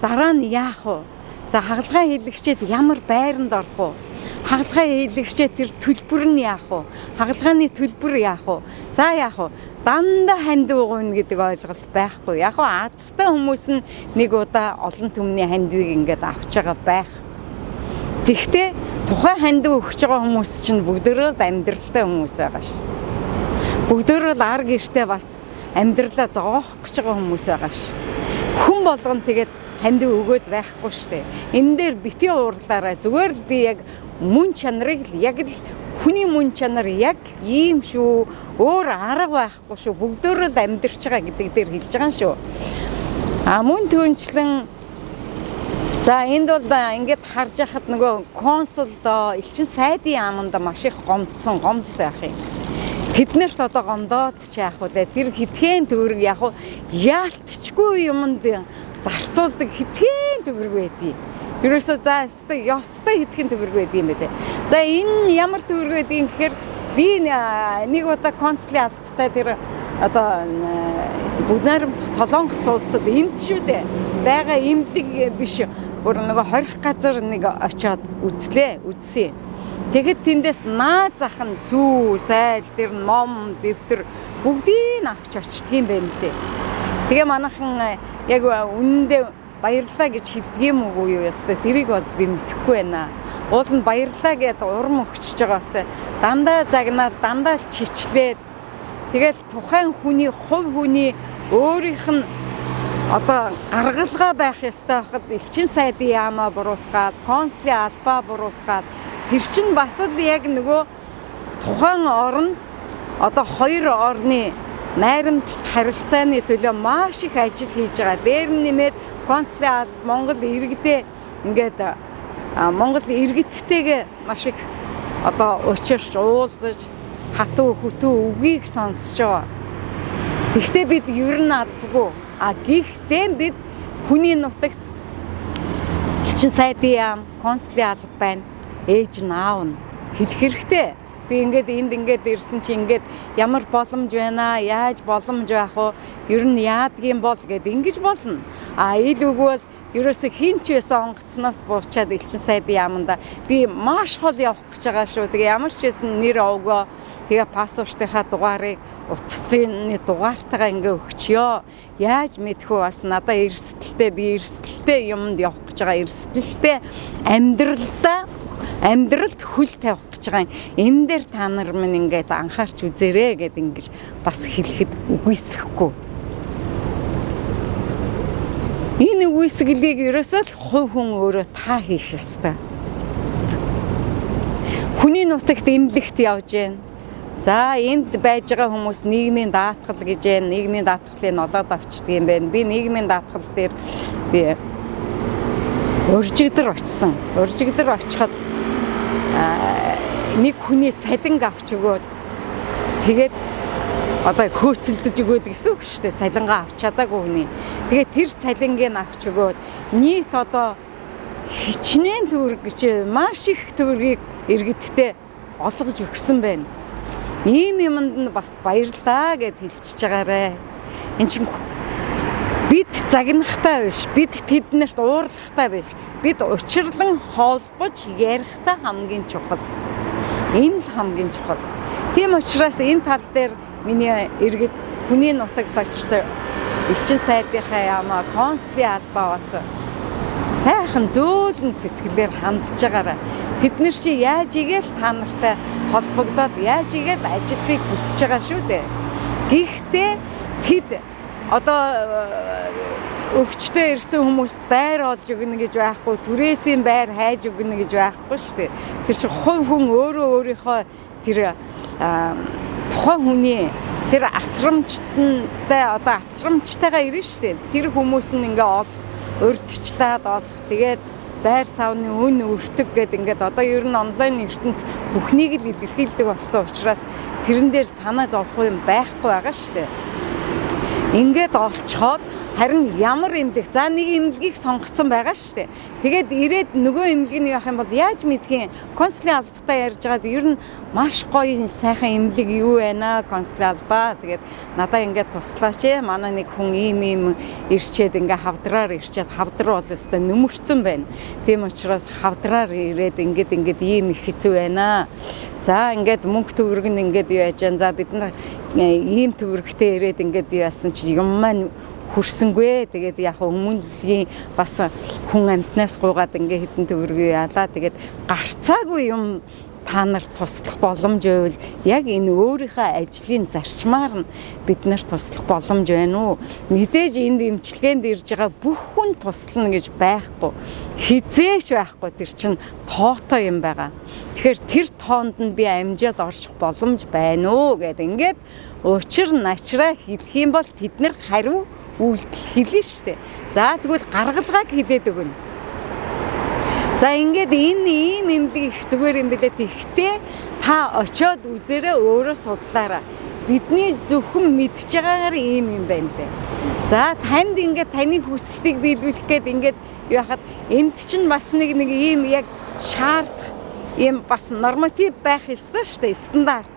дараа нь яах вэ? За хагалгаа хийлгчээд ямар байранд орох вэ? Хагалгаа хийлгчээд тэр төлбөр нь яах вэ? Хагалгааны төлбөр яах вэ? За яах вэ? Дандаа хандив өгнө гэдэг ойлголт байхгүй. Яг нь азтай хүмүүс нь нэг удаа олон түмний хандивыг ингээд авч байгаа байх. Тэгтээ тухайн хандив өгч байгаа хүмүүс чинь бүгдөө амьдралтай хүмүүс байгаа ш. Бүгдөө л ар гэртээ бас амьдралаа зоох гэж байгаа хүмүүс байгаа ш. Хүн болгон тэгээд хандив өгөөд байхгүй штэ. Энэ дээр битгий уурлаарай. Зүгээр л би яг мөн чанарыг л яг л хүний мөн чанар яг ийм шүү. Өөр арга байхгүй шүү. Бүгдөө л амьдрч байгаа гэдэг дээр хэлж байгаа шүү. Мөн түнчлэн за энд бол ингээд харж яхад нөгөө консулдо элчин сайдын яаманда маш их гомдсон гомдол байх юм. Тэднэрт одоо гомдоод ч яах вэ? Тэр хитгэн төгрөг яг яалтчгүй юмд зарцуулдаг хитгэн төгрөг байдгийг. Ерөөсөө за ёстой хитгэн төгрөг байдгийг юм байлээ. За энэ ямар төгрөг байдгийг гэхээр би нэг удаа консулын албатай тэр одоо бүгд найрамд Солонгос улсад энд шүү дээ. байгаа имлэг биш. Бүр нөгөө хорих газар нэг очиод үзсэн. Тэгэхэд тэндээс наа зах нь сүү, сайл, тэр ном, дэвтэр бүгдийг авч очдөг юм байна лээ. Тэгээ манайхан яг үнэндээ баярлаа гэж хэлдэг юм уу юу ястай тэрийг бол би мэдэхгүй байна. Уул нь баярлаа гэдээ урам өгчөж байгаас дандаа загнаад дандаа л чичлээд тэгэл тухайн хүний хувь хүний өөрийнх нь одоо гаргалгаа байх ёстой хахад элчин сайдын яамаа буруутгаад, консулын албаа буруутгаад тэр чинь бас л яг нөгөө тухайн орн одоо хоёр орны найрамдлалт харилцааны төлөө маш их ажил хийж байгаа. Дээр нь нэмээд консулын Монгол иргэдээ ингээд Монгол иргэдтэйгээ маш их одоо учирч уулзаж хатуу хөтөө үгийг сонсож байгаа. Гэхдээ бид ер нь албагүй. Гэхдээ бид хүний нутагт элчин сайдын яам, консулын алба байна. Ээж нь аав нь хэлэх хэрэгтэй. Би ингээд энд ингээд ирсэн чи ингээд ямар боломж байна, яаж боломж байх вэ? Ер нь яадгийн бол гэд ингэж болно. Ил үгвэл ерөөсө хин ч байсан онгоцноос буучаад элчин сайдын яаманда би маш хол явах гэж байгаа шүү. Тэгээ ямар ч байсан нэр овгоо тэгээ паспортынхаа дугаарыг утасны дугаартайгаа ингээ өгчё. Яаж мэдхүү бас надаа эрсдэлтэй би эрсдэлтэй юмд явах гэж байгаа. Эрсдэлтэй амьдралд хөл тавих гэж байгаа. Энэ дээр та нар минь ингээд анхаарч үзээрэй гэд ингэж бас хэлэхэд үгүйсэхгүй. Энэ үгүйсгэлийг ерөөсөө хувь хүн өөрөө та хийх ёстой. Хүний нутагт эмнэлэгт явж гэн. За энд байж байгаа хүмүүс нийгмийн даатгал гэж байна. Нийгмийн даатгалыг олоод авчдаг юм байна. Би нийгмийн даатгал дээр би уржигдэр очсон. Уржигдэр очиход нэг хүний цалинг авч өгөөд тэгээд одоо хөөцөлдөж өгөөд гэсэн үг шүү дээ. Цалингаа авч чадаагүй хүний. Тэгээд тэр цалингийг авч өгөөд нийт одоо хичнээн төгрөг гэж маш их төгрөгийг иргэдтэй олгож өгсөн байна. Ийм юмд нь бас баярлаа гэд хэлчихэж байгаарэ. Энд чинь бид загнахтай биш, бид тэднэрт уурлахтай биш. Бид учирлан холбож ярихтай хамгийн чухал. Энэ л хамгийн чухал. Тийм учраас энэ тал дээр миний иргэд хүний нутагт очтой элчин сайдынхаа яамаа консулын албаа бас сайхан зөөлөн сэтгэлээр хандж байгаараа. Бид нар чи яаж игээл та нартай холбогдоод яаж игээл ажиллахыг хүсэж байгаа шүү дээ. Гэхдээ тэд одоо өвчтөе ирсэн хүмүүст байр олж өгнө гэж байхгүй, түрээсийн байр хайж өгнө гэж байхгүй шүү дээ. Тэр чи хувь хүн өөрийнхөө тэр тухайн хүний тэр асрамжтай одоо асрамжтайгаа ирнэ шүү дээ. Тэр хүмүүс нь ингээ олох, урдчлаад олох, тэгээд байр савны үн өртөг гэдэг ингээд одоо ер нь онлайн ертөнц бүхнийг л илэрхийлдэг болсон учраас тэрэн дээр санаа зовх юм байхгүй байгаа шүү дээ. Ингээд олцоход харин ямар эмнэлэг за нэг эмнэлгийг сонгоцсон байгаа шүү дээ. Тэгээд ирээд нөгөө эмнэлгийг явах юм бол яаж мэдхийн консулын албатай ярьж байгаад ер нь маш гоё сайхан эмнэлэг юу байна консулын албаа. Тэгээд надаа ингээд туслаач манай нэг хүн ийм ирчээд ингээд хавдраар ирчээд хавдар бол өстой нөмөрцөн байна. Тийм учраас хавдраар ирээд ингээд ийм их хэцүү байна. За ингээд мөнгө төгрөг нь ингээд яаж яан за бид нар ийм төгрөгтэй ирээд ингээд яасан чи юм маань хүрсэнгүй. Тэгээд яг хүмүүнлэгийн бас хүн амтнаас гуйгаад ингээ хэдэн төгрөгийг яалаа. Тэгээд гарцаагүй юм та нар туслах боломж байвал яг энэ өөрийнхөө ажлын зарчмаар нь бид нар туслах боломж байна уу? Мэдээж энд эмчилгээнд ирж байгаа бүх хүн туслана гэж байхгүй. Хизээш байхгүй тэр чинь тоотой юм байгаа. Тэгэхээр тэр тоонд нь би амжаад орчих боломж байна уу гэдэг ингээд учир начраа хэлэх юм бол тэд нар хариу үйлдэл хэлнэ шүү дээ. За тэгвэл гаргалгааг хэлээд өгнө. За ингээд энэ ийм эмнэлэг их зүгээр юм билээ. Тэгтээ та очиод үзээрэй өөрөө судлаарай. Бидний зөвхөн мэдж байгаагаар ийм юм байна лээ. За танд ингээд таны хүсэлтийг биелүүлэх гээд ингээд яхад энд чинь бас нэг ийм яг шаардах ийм бас норматив байх ёстой шүү дээ. Стандарт.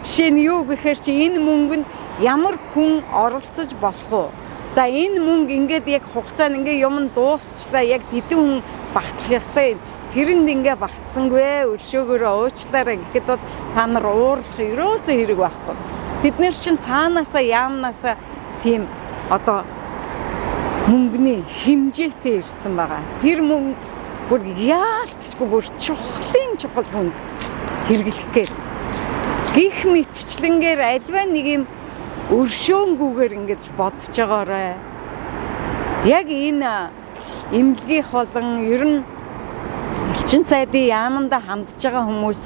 Жишээ нь юу гэхээр чи энэ мөнгөнд ямар хүн оролцож болох вэ? За энэ мөнгө ингээд яг хугацаанд ингээ юм дуусчлаа яг хэдэн хүн багтах ёстой юм. Тэрэнд ингээ багтсангүй өршөөгөөрөө уучлаарай гэхэд бол та нар уурлах ерөөсөө хэрэг байхгүй. Бид нар чинь цаанаасаа яамнаасаа тийм одоо мөнгөний хэмжээтэй ирсэн байгаа. Тэр мөнгө бүр яалтчгүй бүр чухал хүнд хэрэглэх гээд гих мэтчлэнгээр альва нэг юм өршөөнгүүгээр ингэж бодож байгаарай. Яг энэ эмнэлгийнх болон ер нь элчин сайдын яаманда хандж байгаа хүмүүс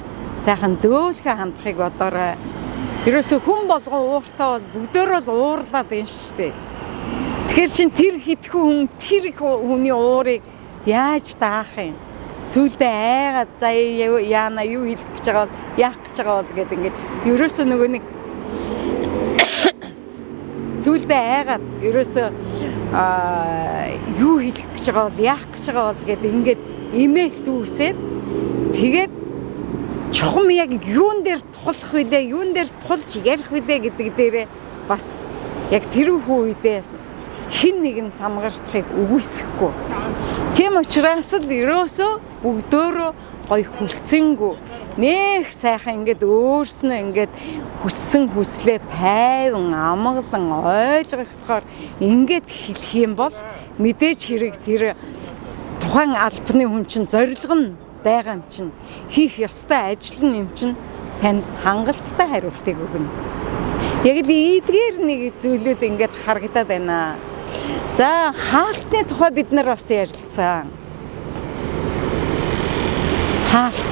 сайхан зөөлхөн хандахыг бодоорой. Ерөөсөө хүн болгон ууртаа бол бүгдөө л уурлаад байна шүү дээ. Тэгэхээр чин тэр хитгэн хүн тэр их хүний уурыг яаж даах юм? Сүүлдээ айгаад за яана юу хэлэх гэж байгаа бол яах гэж байгаа бол гэдэг ингээд ерөөсөө нөгөө нэг сүүлдээ айгаад ерөөсөө юу хэлэх гэж байгаа бол яах гэж байгаа бол гэдэг ингээд имэйл дүүсээд тэгээд чухам яг юун дээр тулах вүлээ, юун дээр тулж ярих вүлээ гэдэг дээрээ бас яг тэр үедээ хэн нэгэн самгартахыг үгүйсэхгүй. Тийм учраас л ерөөсөө бүгдөө гоё хүлцэнгүй нэх сайхан ингээд өөрснөө ингээд хүссэн хүслээ тайван амгалан ойлгохоор ингээд хэлэх юм бол мэдээж хэрэг тэр тухайн албаны хүн чинь зорилго нь байгаа юм чинь хийх ёстой ажил нь юм чинь танд хангалттай хариултыг өгнө. Яг л эдгээр нэг зүйлүүд ингээд харагдаад байна. За хаалтны тухай бид нар бас ярилцсан. Хаалт.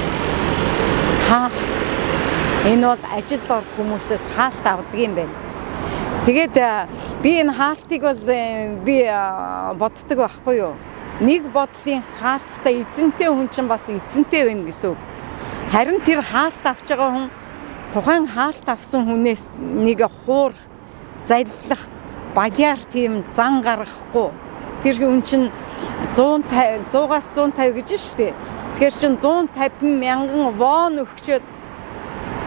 Энэ бол ажилд орох хүмүүсээс хаалт авдаг юм байна. Тэгээд би энэ хаалтыг бол би боддог байхгүй юу? Нэг бодлын хаалттай эзэнтэй хүн чинь бас эзэнтэй байна гэсэн үг. Харин тэр хаалт авч байгаа хүн тухайн хаалт авсан хүнээс нэг хуурах, заллах, баяар тийм зан гаргахгүй. Тэр хүн чинь 100-аас 150 гэж шүү дээ. Тэгэхээр чин 150 мянган вон өгчөөд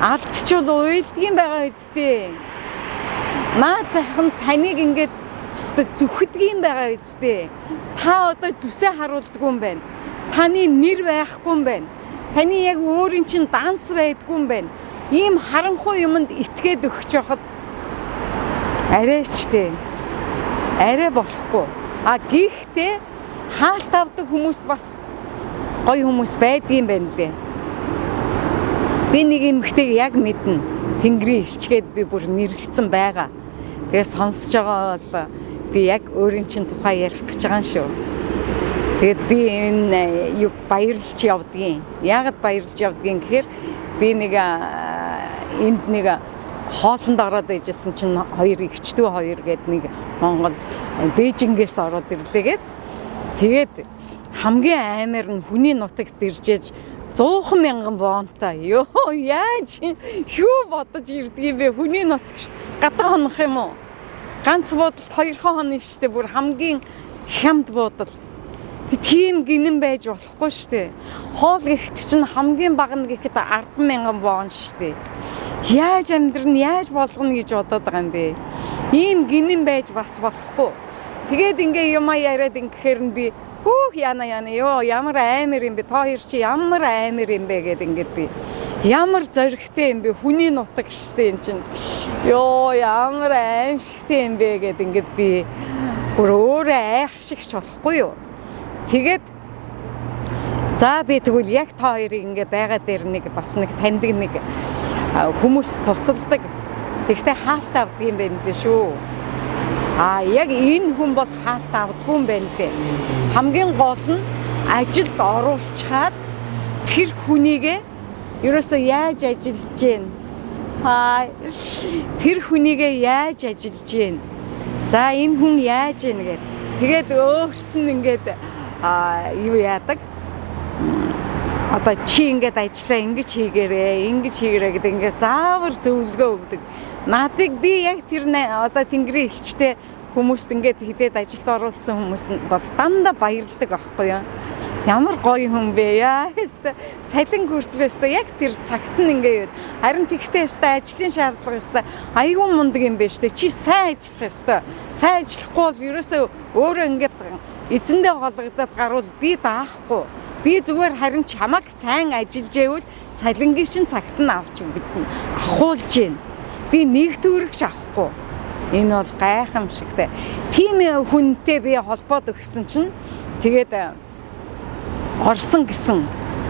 алдчихвал уйлдгийн байгаа үстэй. Наад захын таныг ингээд зүхэдгийн байгаа үстэй. Та одоо зүсээ харуулдаггүй юм байна. Таны нэр байхгүй юм байна. Таны яг өөрийн чинь данс байдгүй юм байна. Ийм харанхуй юмд итгээд өгч явахад арайчтэй. Арай болохгүй. Гэхдээ хаалт авдаг хүмүүс бас гоё хүмүүс байдгийн байна лээ. Би нэг эмэгтэйг яг мэднэ. Тэнгэрийн илчгээд би бүр нэрлэлсэн байгаа. Тэгээ сонсож байгаа бол би яг өөрийн чинь тухай ярих гэж байгаа юм шүү. Тэгээд би энэ юу баярлж явдгийн. Яагаад баярлж явдгийн гэхээр би нэг энд нэг хоолнд ороод байжсэн чинь хоёр эгчдүү хоёр гээд нэг Монгол Бээжингээс ороод ирлээгээд тэгээд хамгийн аймаар нь хүний нутагт иржээж 100 мянган вонтой. Ёо яаж юу бодож ирдгийм бэ? Хүний нутагт гадаа хонох юм уу? Ганц буудалд 2 хоног штэ бүр хамгийн хямд буудал. Тийм гинэн байж болохгүй штэ. Хоол гэхэд чинь хамгийн бага нь гэхэд 10,000 вон штэ. Яаж амьдрын яаж болгоно гэж бодоод байгаа юм бэ? Ийм гинэн байж бас болохгүй. Тэгээд ингээ юм яриад ингэхээр нь би хүүх яна ёо ямар аймар юм бэ? Та хоёр чи ямар аймар юм бэ гэд ингээд би ямар зоригтой юм бэ? Хүний нутаг штэ эн чинь. Ёо ямар аимшигтэй юм бэ гэд ингээд би бүр өөрөө айх шигч болохгүй юу? Тэгээд за би тэгвэл яг та хоёрыг ингээ байгаа дээр нэг бас нэг таньдаг нэг хүмүүс тусалдаг. Тэгтээ хаалт авдаг юм байна лээ шүү. Яг энэ хүн бол хаалт авдаггүй юм байна лээ. Хамгийн гол нь ажилд оруулчихад тэр хүнийгээ ерөөсөө яаж ажиллаж гин. Тэр хүнийгээ яаж ажиллаж гин. За энэ хүн яаж ийн гэдэг. Тэгээд өөрт нь ингээд юу яадаг. Одоо чи ингээд ажиллаа ингэж хийгээрэй гэдэг ингээд заавар зөвлөгөө өгдөг. Надыг би яг тэр одоо тэнгэрийн элчтэй хүмүүст ингээд хилээд ажилд оруулсан хүмүүс нь бол дандаа баярладаг аахгүй юу. Ямар гоё хүн бэ яа. Цалин хүртлээс яг тэр цагт нь ингээд харин тэгтээ өстой ажлын шаардлага өстой айгүй мундаг юм байна штэ. Чи сайн ажиллах өстой. Сайн ажиллахгүй бол ерөөсөө өөрөө ингээд эзэндээ холгодод гарвал би даахгүй. Би зүгээр харин чамаг сайн ажиллаж байвал цалингийн шин цагт нь авч бидэн ахуулж гин. Би нэг төгрөгч авахгүй. Энэ бол гайхамшигтай. Тийм хүнтэй би холбоод өгсөн чинь тэгээд орсон гэсэн.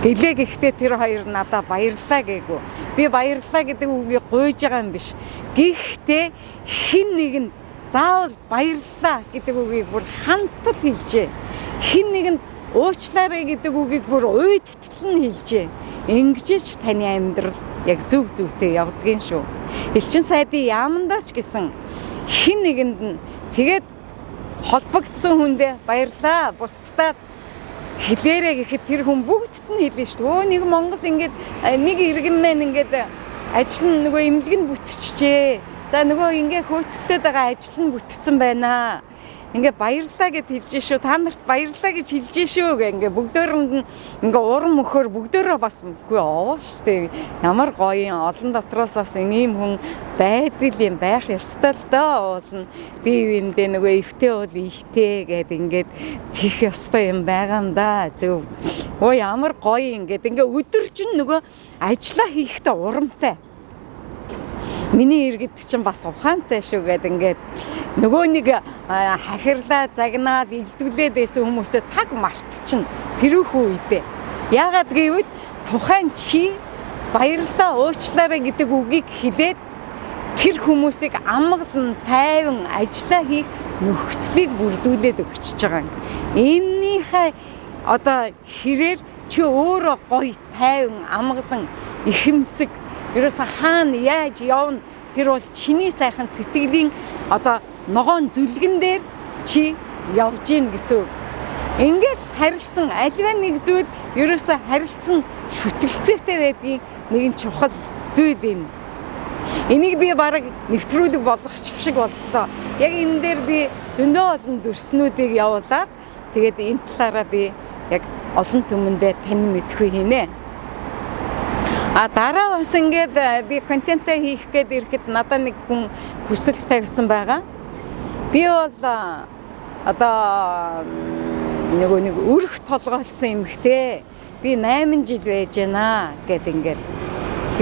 Гэлээ гэхдээ тэр хоёр надад баярлаа гээгүй. Би баярлаа гэдэг үгийг гуйж байгаа юм биш. Гэхдээ хин нэгэнд заавал баярлаа гэдэг үгийг бүр хантал хэлжээ. Хин нэгэнд уучлаарай гэдэг үгийг бүр уйдтал нь хэлжээ. Ингэжээч таны амьдрал яг зөв зөвтэй явдгийн шүү. Элчин сайдын яамандаач гэсэн хин нэгэнд нь тэгээд холбогдсон хүндээ баярлаа. Бусдад хэлээрэй гэхэд тэр хүн бүгдд нь хэлнэ шүү. Өө нэг Монгол ингээд нэг иргэн маань ингээд ажил нь нөгөө имлэг нь бүтчихжээ. За нөгөө ингээ хөөцөлтөд байгаа ажил нь бүтцэн байна. Ингээ баярлаа гэд хэлж шүү. Та нарт баярлаа гэж хэлж шүү гэ ингээ бүгдөөрэнд нь ингээ уран мөхөөр бүгдөө бас үгүй оо штэ. Ямар гоё олон дотроос бас ийм хүн байдаг юм байх ёстой л доо уулна. Би эндээ нөгөө эвтэй бол ихтэй гэд ингээд тийх ёстой юм байгаа юм да. Зөв. Өө ямар гоё ингээд ингээ өдөр чинь нөгөө ажиллаа хийхдээ урамтай. Миний иргэд чинь бас ухаантай шүү гэд ингээд нөгөө нэг хахирлаа загнаад илдвлээд байсан хүмүүсээ таг мартчихна. Тэрүүхүү үедээ. Яагаад гэвэл тухайн чи баярлаа уучлаарай гэдэг үгийг хэлээд тэр хүмүүсийг амгалан тайван ажиллаа хийх нөхцөлийг бүрдүүлээд өгч байгаа юм. Эннийхээ одоо хэрээр чи өөрөө гоё тайван амгалан ихэмсэг ерөөсө хаана яаж явна тэр бол чиний сайхан сэтгэлийн одоо ногоон зүлгэн дээр чи явж гин гэсэн. Ингээд харилцсан альва нэг зүйл ерөөсө харилцсан шүтэлцээтэй байдгийн нэгэн чухал зүйл юм. Энийг би бараг нэвтрүүлэг болгочих шиг боллоо. Яг энэ дээр би зөндөө олон дүрснүүдийг явуулаад тэгээд энэ талаараа би яг олон түмэндээ тань мэдхүй хийнэ. Дараа бас ингээд би контентаа хийх гээд ирэхэд надад нэг хүн хүсэл тавьсан байгаа. Би бол одоо нэг өрх толгойлсон эмэгтэй. Би 8 жил байж байна гэд ингээд.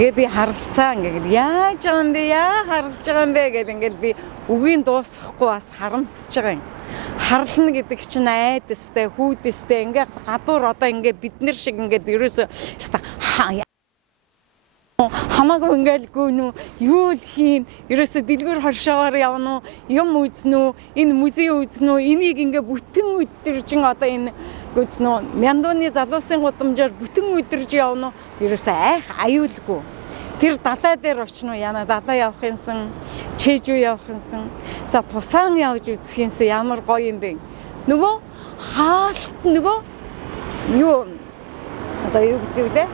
Тэгээ би харалцаа ингээд яаж байгаа юм бэ? Яа харалж байгаа юм бэ гэд ингээд би үгийн дуусгахгүй бас харамсаж байгаа юм. Харлна гэдэг чинь айдастай, хүүдэстэй ингээд гадуур одоо ингээд бид нар шиг ингээд ерөөсөө хамаагүй ингээл гүнүү юу л хийн ерөөсө дэлгүүр хоршоогоор явна уу юм үзнэ үү энэ музей үзнэ үү энийг ингээ бүтэн өдөржин одоо энэ үзнэ үү мяндууны залуусын гудамжаар бүтэн өдөрж явна уу ерөөсө айх аюулгүй тэр далай дээр очно яна далай явах юмсан чэжүү явах юмсан за Пусан явж үзэх юмсан ямар гоё юм бэ нөгөө хаалт нөгөө юу одоо юу гэдэг вэ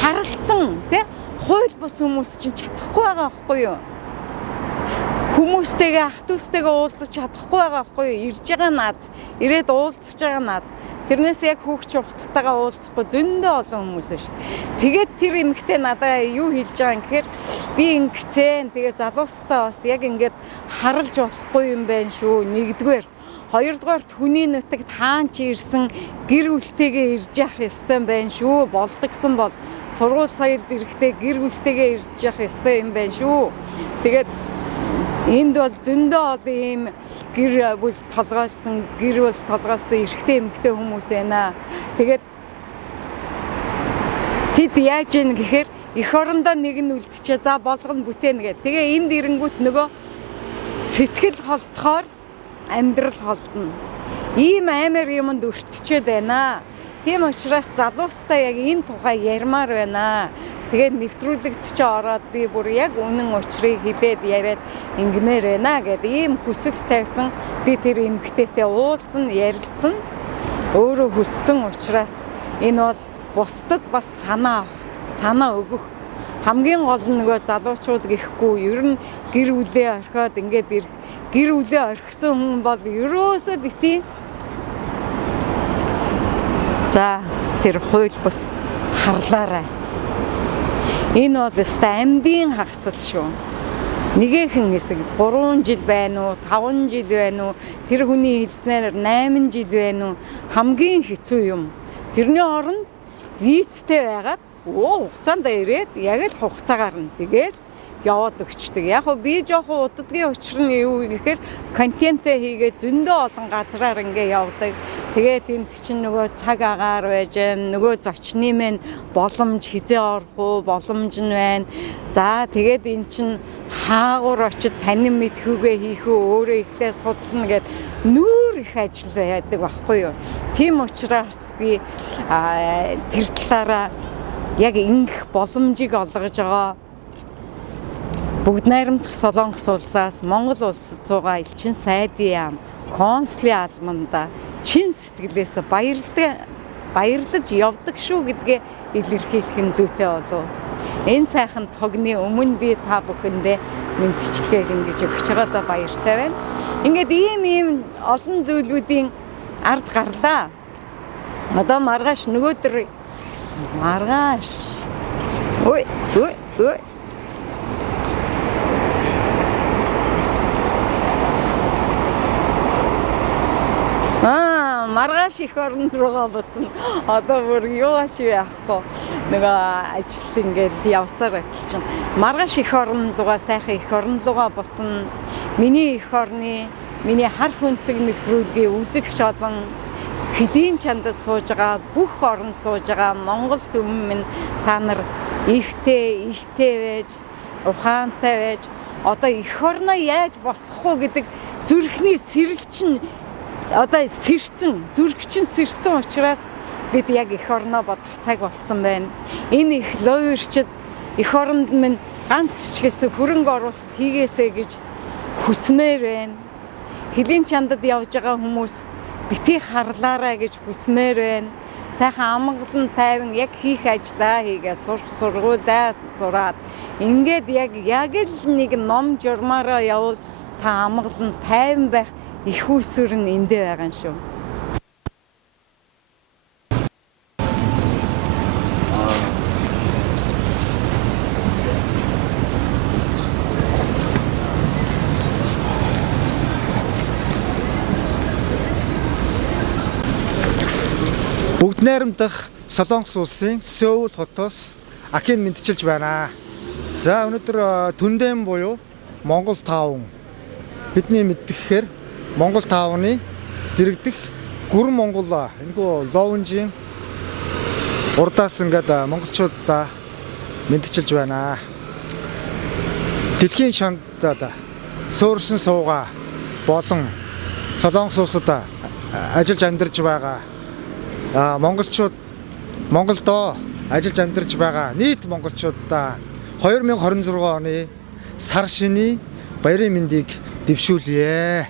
харалцсан тий хууль бус хүмүүс чинь чадахгүй байгаа байхгүй юу? Хүмүүстэйгээ ах дүүстэйгээ уулзах чадахгүй байгаа байхгүй юу? Ирж байгаа наад, ирээд уулзах байгаа наад. Тэрнээс яг хүүхч ухталтайгаа уулзахгүй зөндөө олон хүмүүс шүү дээ. Тэгээд тэр эмэгтэй надад юу хэлж байгаа юм гэхээр би ингэцэн тэгээ залуустай бас яг ингээд харалж болохгүй юм байна шүү. Нэгдүгээр хоёрдугаар хүний нутагт хаан чи ирсэн гэр бүлтэйгээ ирж явах ёстой юм байна шүү. Болдгсон бол сургууль соёлд ирэхдээ гэр бүлтэйгээ ирж явах ёстой юм байна шүү. Тэгээд энд бол зөндөө олон ийм гэр бүл толгойлсон эрэгтэй эмэгтэй хүмүүс байна. Тэгээд тэд яаж ийн гэхээр эх орондоо нэг нь үлдчихээ за болгоно бүтээнэ гэх. Тэгээ энд ирэнгүүт нөгөө сэтгэл холдохоор амьдрал холдно. Ийм амар юмд өртчөөд байна. Тийм учраас залуустай яг энэ тухай ярмаар байна. Тэгээд нэвтрүүлэгт чи ороод би бүр яг үнэн учрыг хэлээд яриад ингэмээр байна гэдэг ийм хүсэл тавьсан. Би тэр эмэгтэйтэй уулзсан, ярилцсан. Өөрөө хүссэн учраас энэ бол бусдад бас санаа өгөх хамгийн гол нь нөгөө залуучууд гэхгүй ер нь гэр бүлээ орхиод ингээд гэр бүлээ орхисон хүн бол ерөөсөө бити За тэр хууль бус харлаарай. Энэ бол өстой амьдын хагцал шүү. Нэгэн хэсэг 3 жил байна уу, 5 жил байна уу, тэр хүний хэлснээр 8 жил байна уу, хамгийн хэцүү юм. Тэрний оронд визтэй байгаад хугацаанд ирээд яг л хугацаагаар нь тэгээд яваад өгчдөг. Яг нь би жоохон удадгийн учир нь юу гэхээр контентээ хийгээд зөндөө олон газраар ингээ явдаг. Тэгээд энд чинь нөгөө цаг агаар байж, нөгөө зочны мэн боломж хизээ орох уу, боломж нь байна. За тэгээд эн чинь хаагур очиж танин мэдхүүгээ хийх үү, өөрөө ихлээр судлана гэд нүүр их ажил байдаг байхгүй юу. Тийм учраас би тэр талаараа яг ингэх боломжийг олгож байгаа. Бүгд найрамдах Солонгос улсаас Монгол улсад суугаа элчин сайдын яам консулын албанда чин сэтгэлээс баярлаж явдаг шүү гэдгээ илэрхийлэх нь зүйтэй болов. Энэ сайхан тогны өмнө би та бүхэндээ мэдчилгээ ингэж өгч байгаадаа баяртай байна. Ингээд ийм олон зүйлүүдийн ард гарлаа. Одоо маргааш нөгөөдөр маргааш. Ой. Маргааш их орнд руугаа буцна. Одоо бүр юу ашиг яахгүй. Нөгөө ажилт ингээд явсаар ажиллаж байна. Маргааш их орнд руугаа сайхан их орнд руугаа буцна. Миний их орны миний харах үнцэг нэвтрүүлгийн үзэгч олон хөлийн чандад сууж байгаа бүх оронд сууж байгаа Монгол түмэн минь та нар ихтэй байж, ухаантай байж, одоо их орноо яаж босгох уу гэдэг зүрхний сэрэлчин одоо сэрцэн, зүрхчин сэрцэн учраас бид яг их орноо бодох цаг болсон байна. Энэ их лойрчд их оронд минь ганц ч гэсэн хөрөнгө оруулалт хийгээсэй гэж хүсмээр байна. Хөлийн чандад явж байгаа хүмүүс битгий харлаарай гэж хүсмээр байна. Сайхан амгалан тайван яг хийх ажлаа хийгээ сургуулаа сураад ингээд яг л нэг ном журмаараа явал та амгалан тайван байх их усүр нь эндээ байгаа юм шүү. Бүгд найрамдах Солонгос улсын Сөүл хотоос Акин мэдчилж байна. За өнөөдөр Түндэн буюу Монгол тааван бидний мэддэхээр Монгол таавны дэрэгдэх гүрэн Монгол энэхүү лоунжийн урдаас ингээд монголчуудаа мэдчилж байна. Дэлхийн шандад суурсан суугаа болон Солонгос улсад ажиллаж амьдарч байгаа монголчууд Монголдоо ажиллаж амьдарч байгаа нийт монголчуудаа 2026 оны сар шиний баярын мэндийг дэвшүүлье.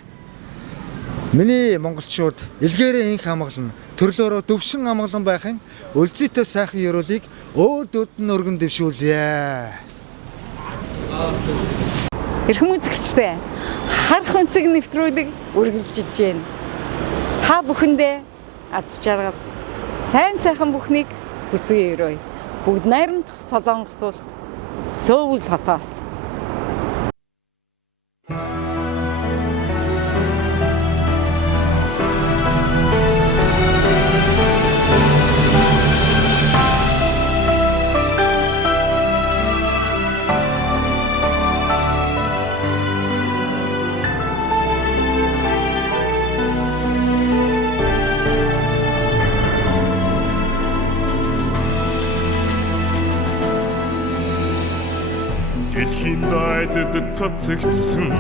Миний монголчууд илгээрээ инх амгалан төрлөөрөө дөвшин амгалан байхын үлзийтэй сайхан ёроолыг өөр дүүтэн өргөн дэвшүүлье. Эрхэм үзэгчтэй харах үнцэг нэвтрүүлэг үргэлжилж байна. Та бүхэндээ аз жаргал сайхан бүхнийг хүсье өрөөе. Бүгд найрамдах Солонгос улс Сөүл хотоос. Дэлхийн дайдад цацагдсан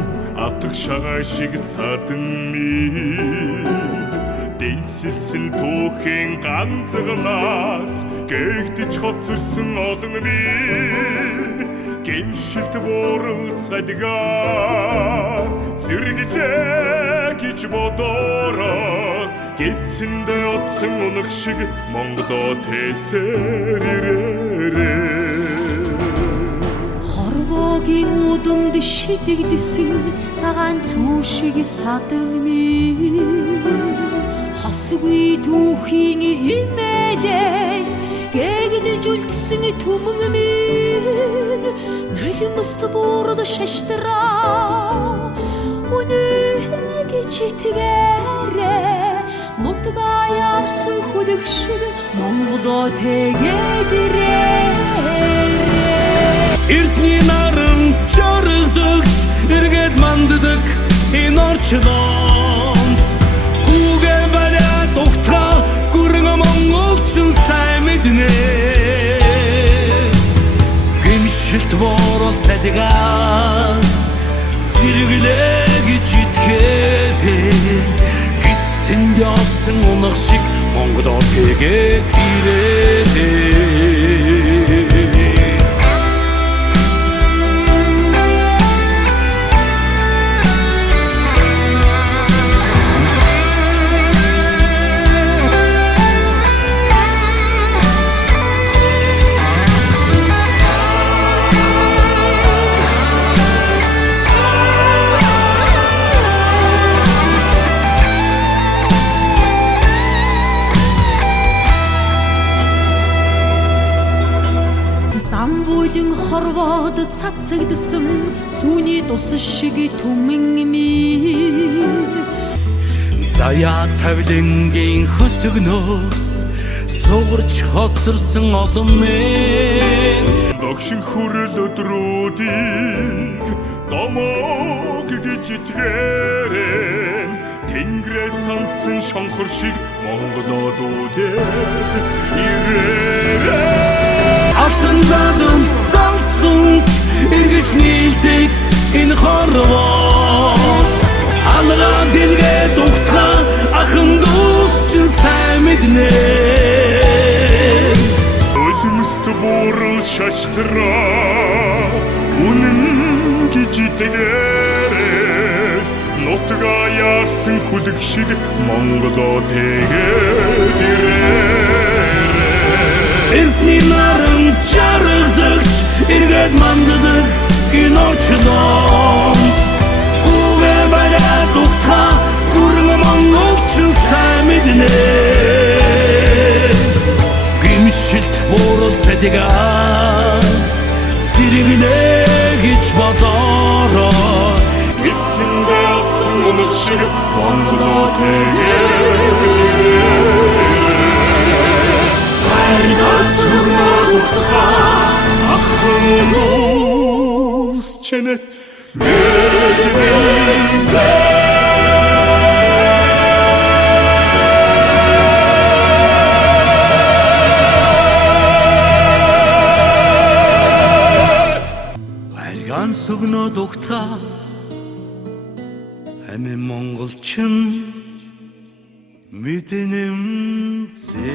атг шагаа шиг садан минь дэнсэлсэн түүхийн ганцганаас гээгдэж хоцорсон олон минь гиншилт буурал цадгаа зэрэглээ гэж бодороо гидсэндээ утсан унах шиг Монголоо тэсэр ирээрээ Хорвогийн удамд шидэгдсэн цагаан цүү шиг садан минь хосгүй түүхийн имэ шилээс гэгдэж үлдсэн түмэн минь нулимст бүрд шаштраа үнэн гэж итгээрээ нутгаа ярсан хүлэг шиг Монголоо тэгээд ирээ Эрдний наран чоргдогч эргээд манддаг энэ орчлонц Гүгэ бариа дугтаа гүрэн монголчин сайн мэднэ Гэмшилт борол цадгаа зэрэглээ гэж итгээрээ гитсэн явсан унах шиг Монголоо тэгээд ирээ Замбуйлын хорвоод цацагдсан сүүний тус шиг түмэн минь Заяа тавлингийн хөсгнөөс сугарч хоцорсон олон мэн Догшин хүрэл өдрүүдийг домог гэж итгээрэн Тэнгэрээс сонсон шонхор шиг Монголоо дуулээд ирээрээ Алтан задан салсунч эргэж нийлдэг энэ хорвоо Алгаа дэлгээ дугтаа ахын дүүс чин сайн мэднэ Өлмөст бүрэл шаштраа үнэн гэж итгээрээ нутгаа ярсан хүлэг шиг Монголоо тэгээд ирээрээ Эрдний наран чаргдагч эргээд манддаг энэ орчлонц Гүгэ бариа дугтаа гүрэн монголчин сайн мэднэ Гэмшилт борол цадгаа зэрэглээ гэж бодороо гитсэн явсан унах шиг Монголоо тэгээд ирээрээ Хайнаас хүрнодухтаа ахын уус чэнэт мэдвэнзэ Хайрган сүгнодухтаа амин монголчин мэднэмзэ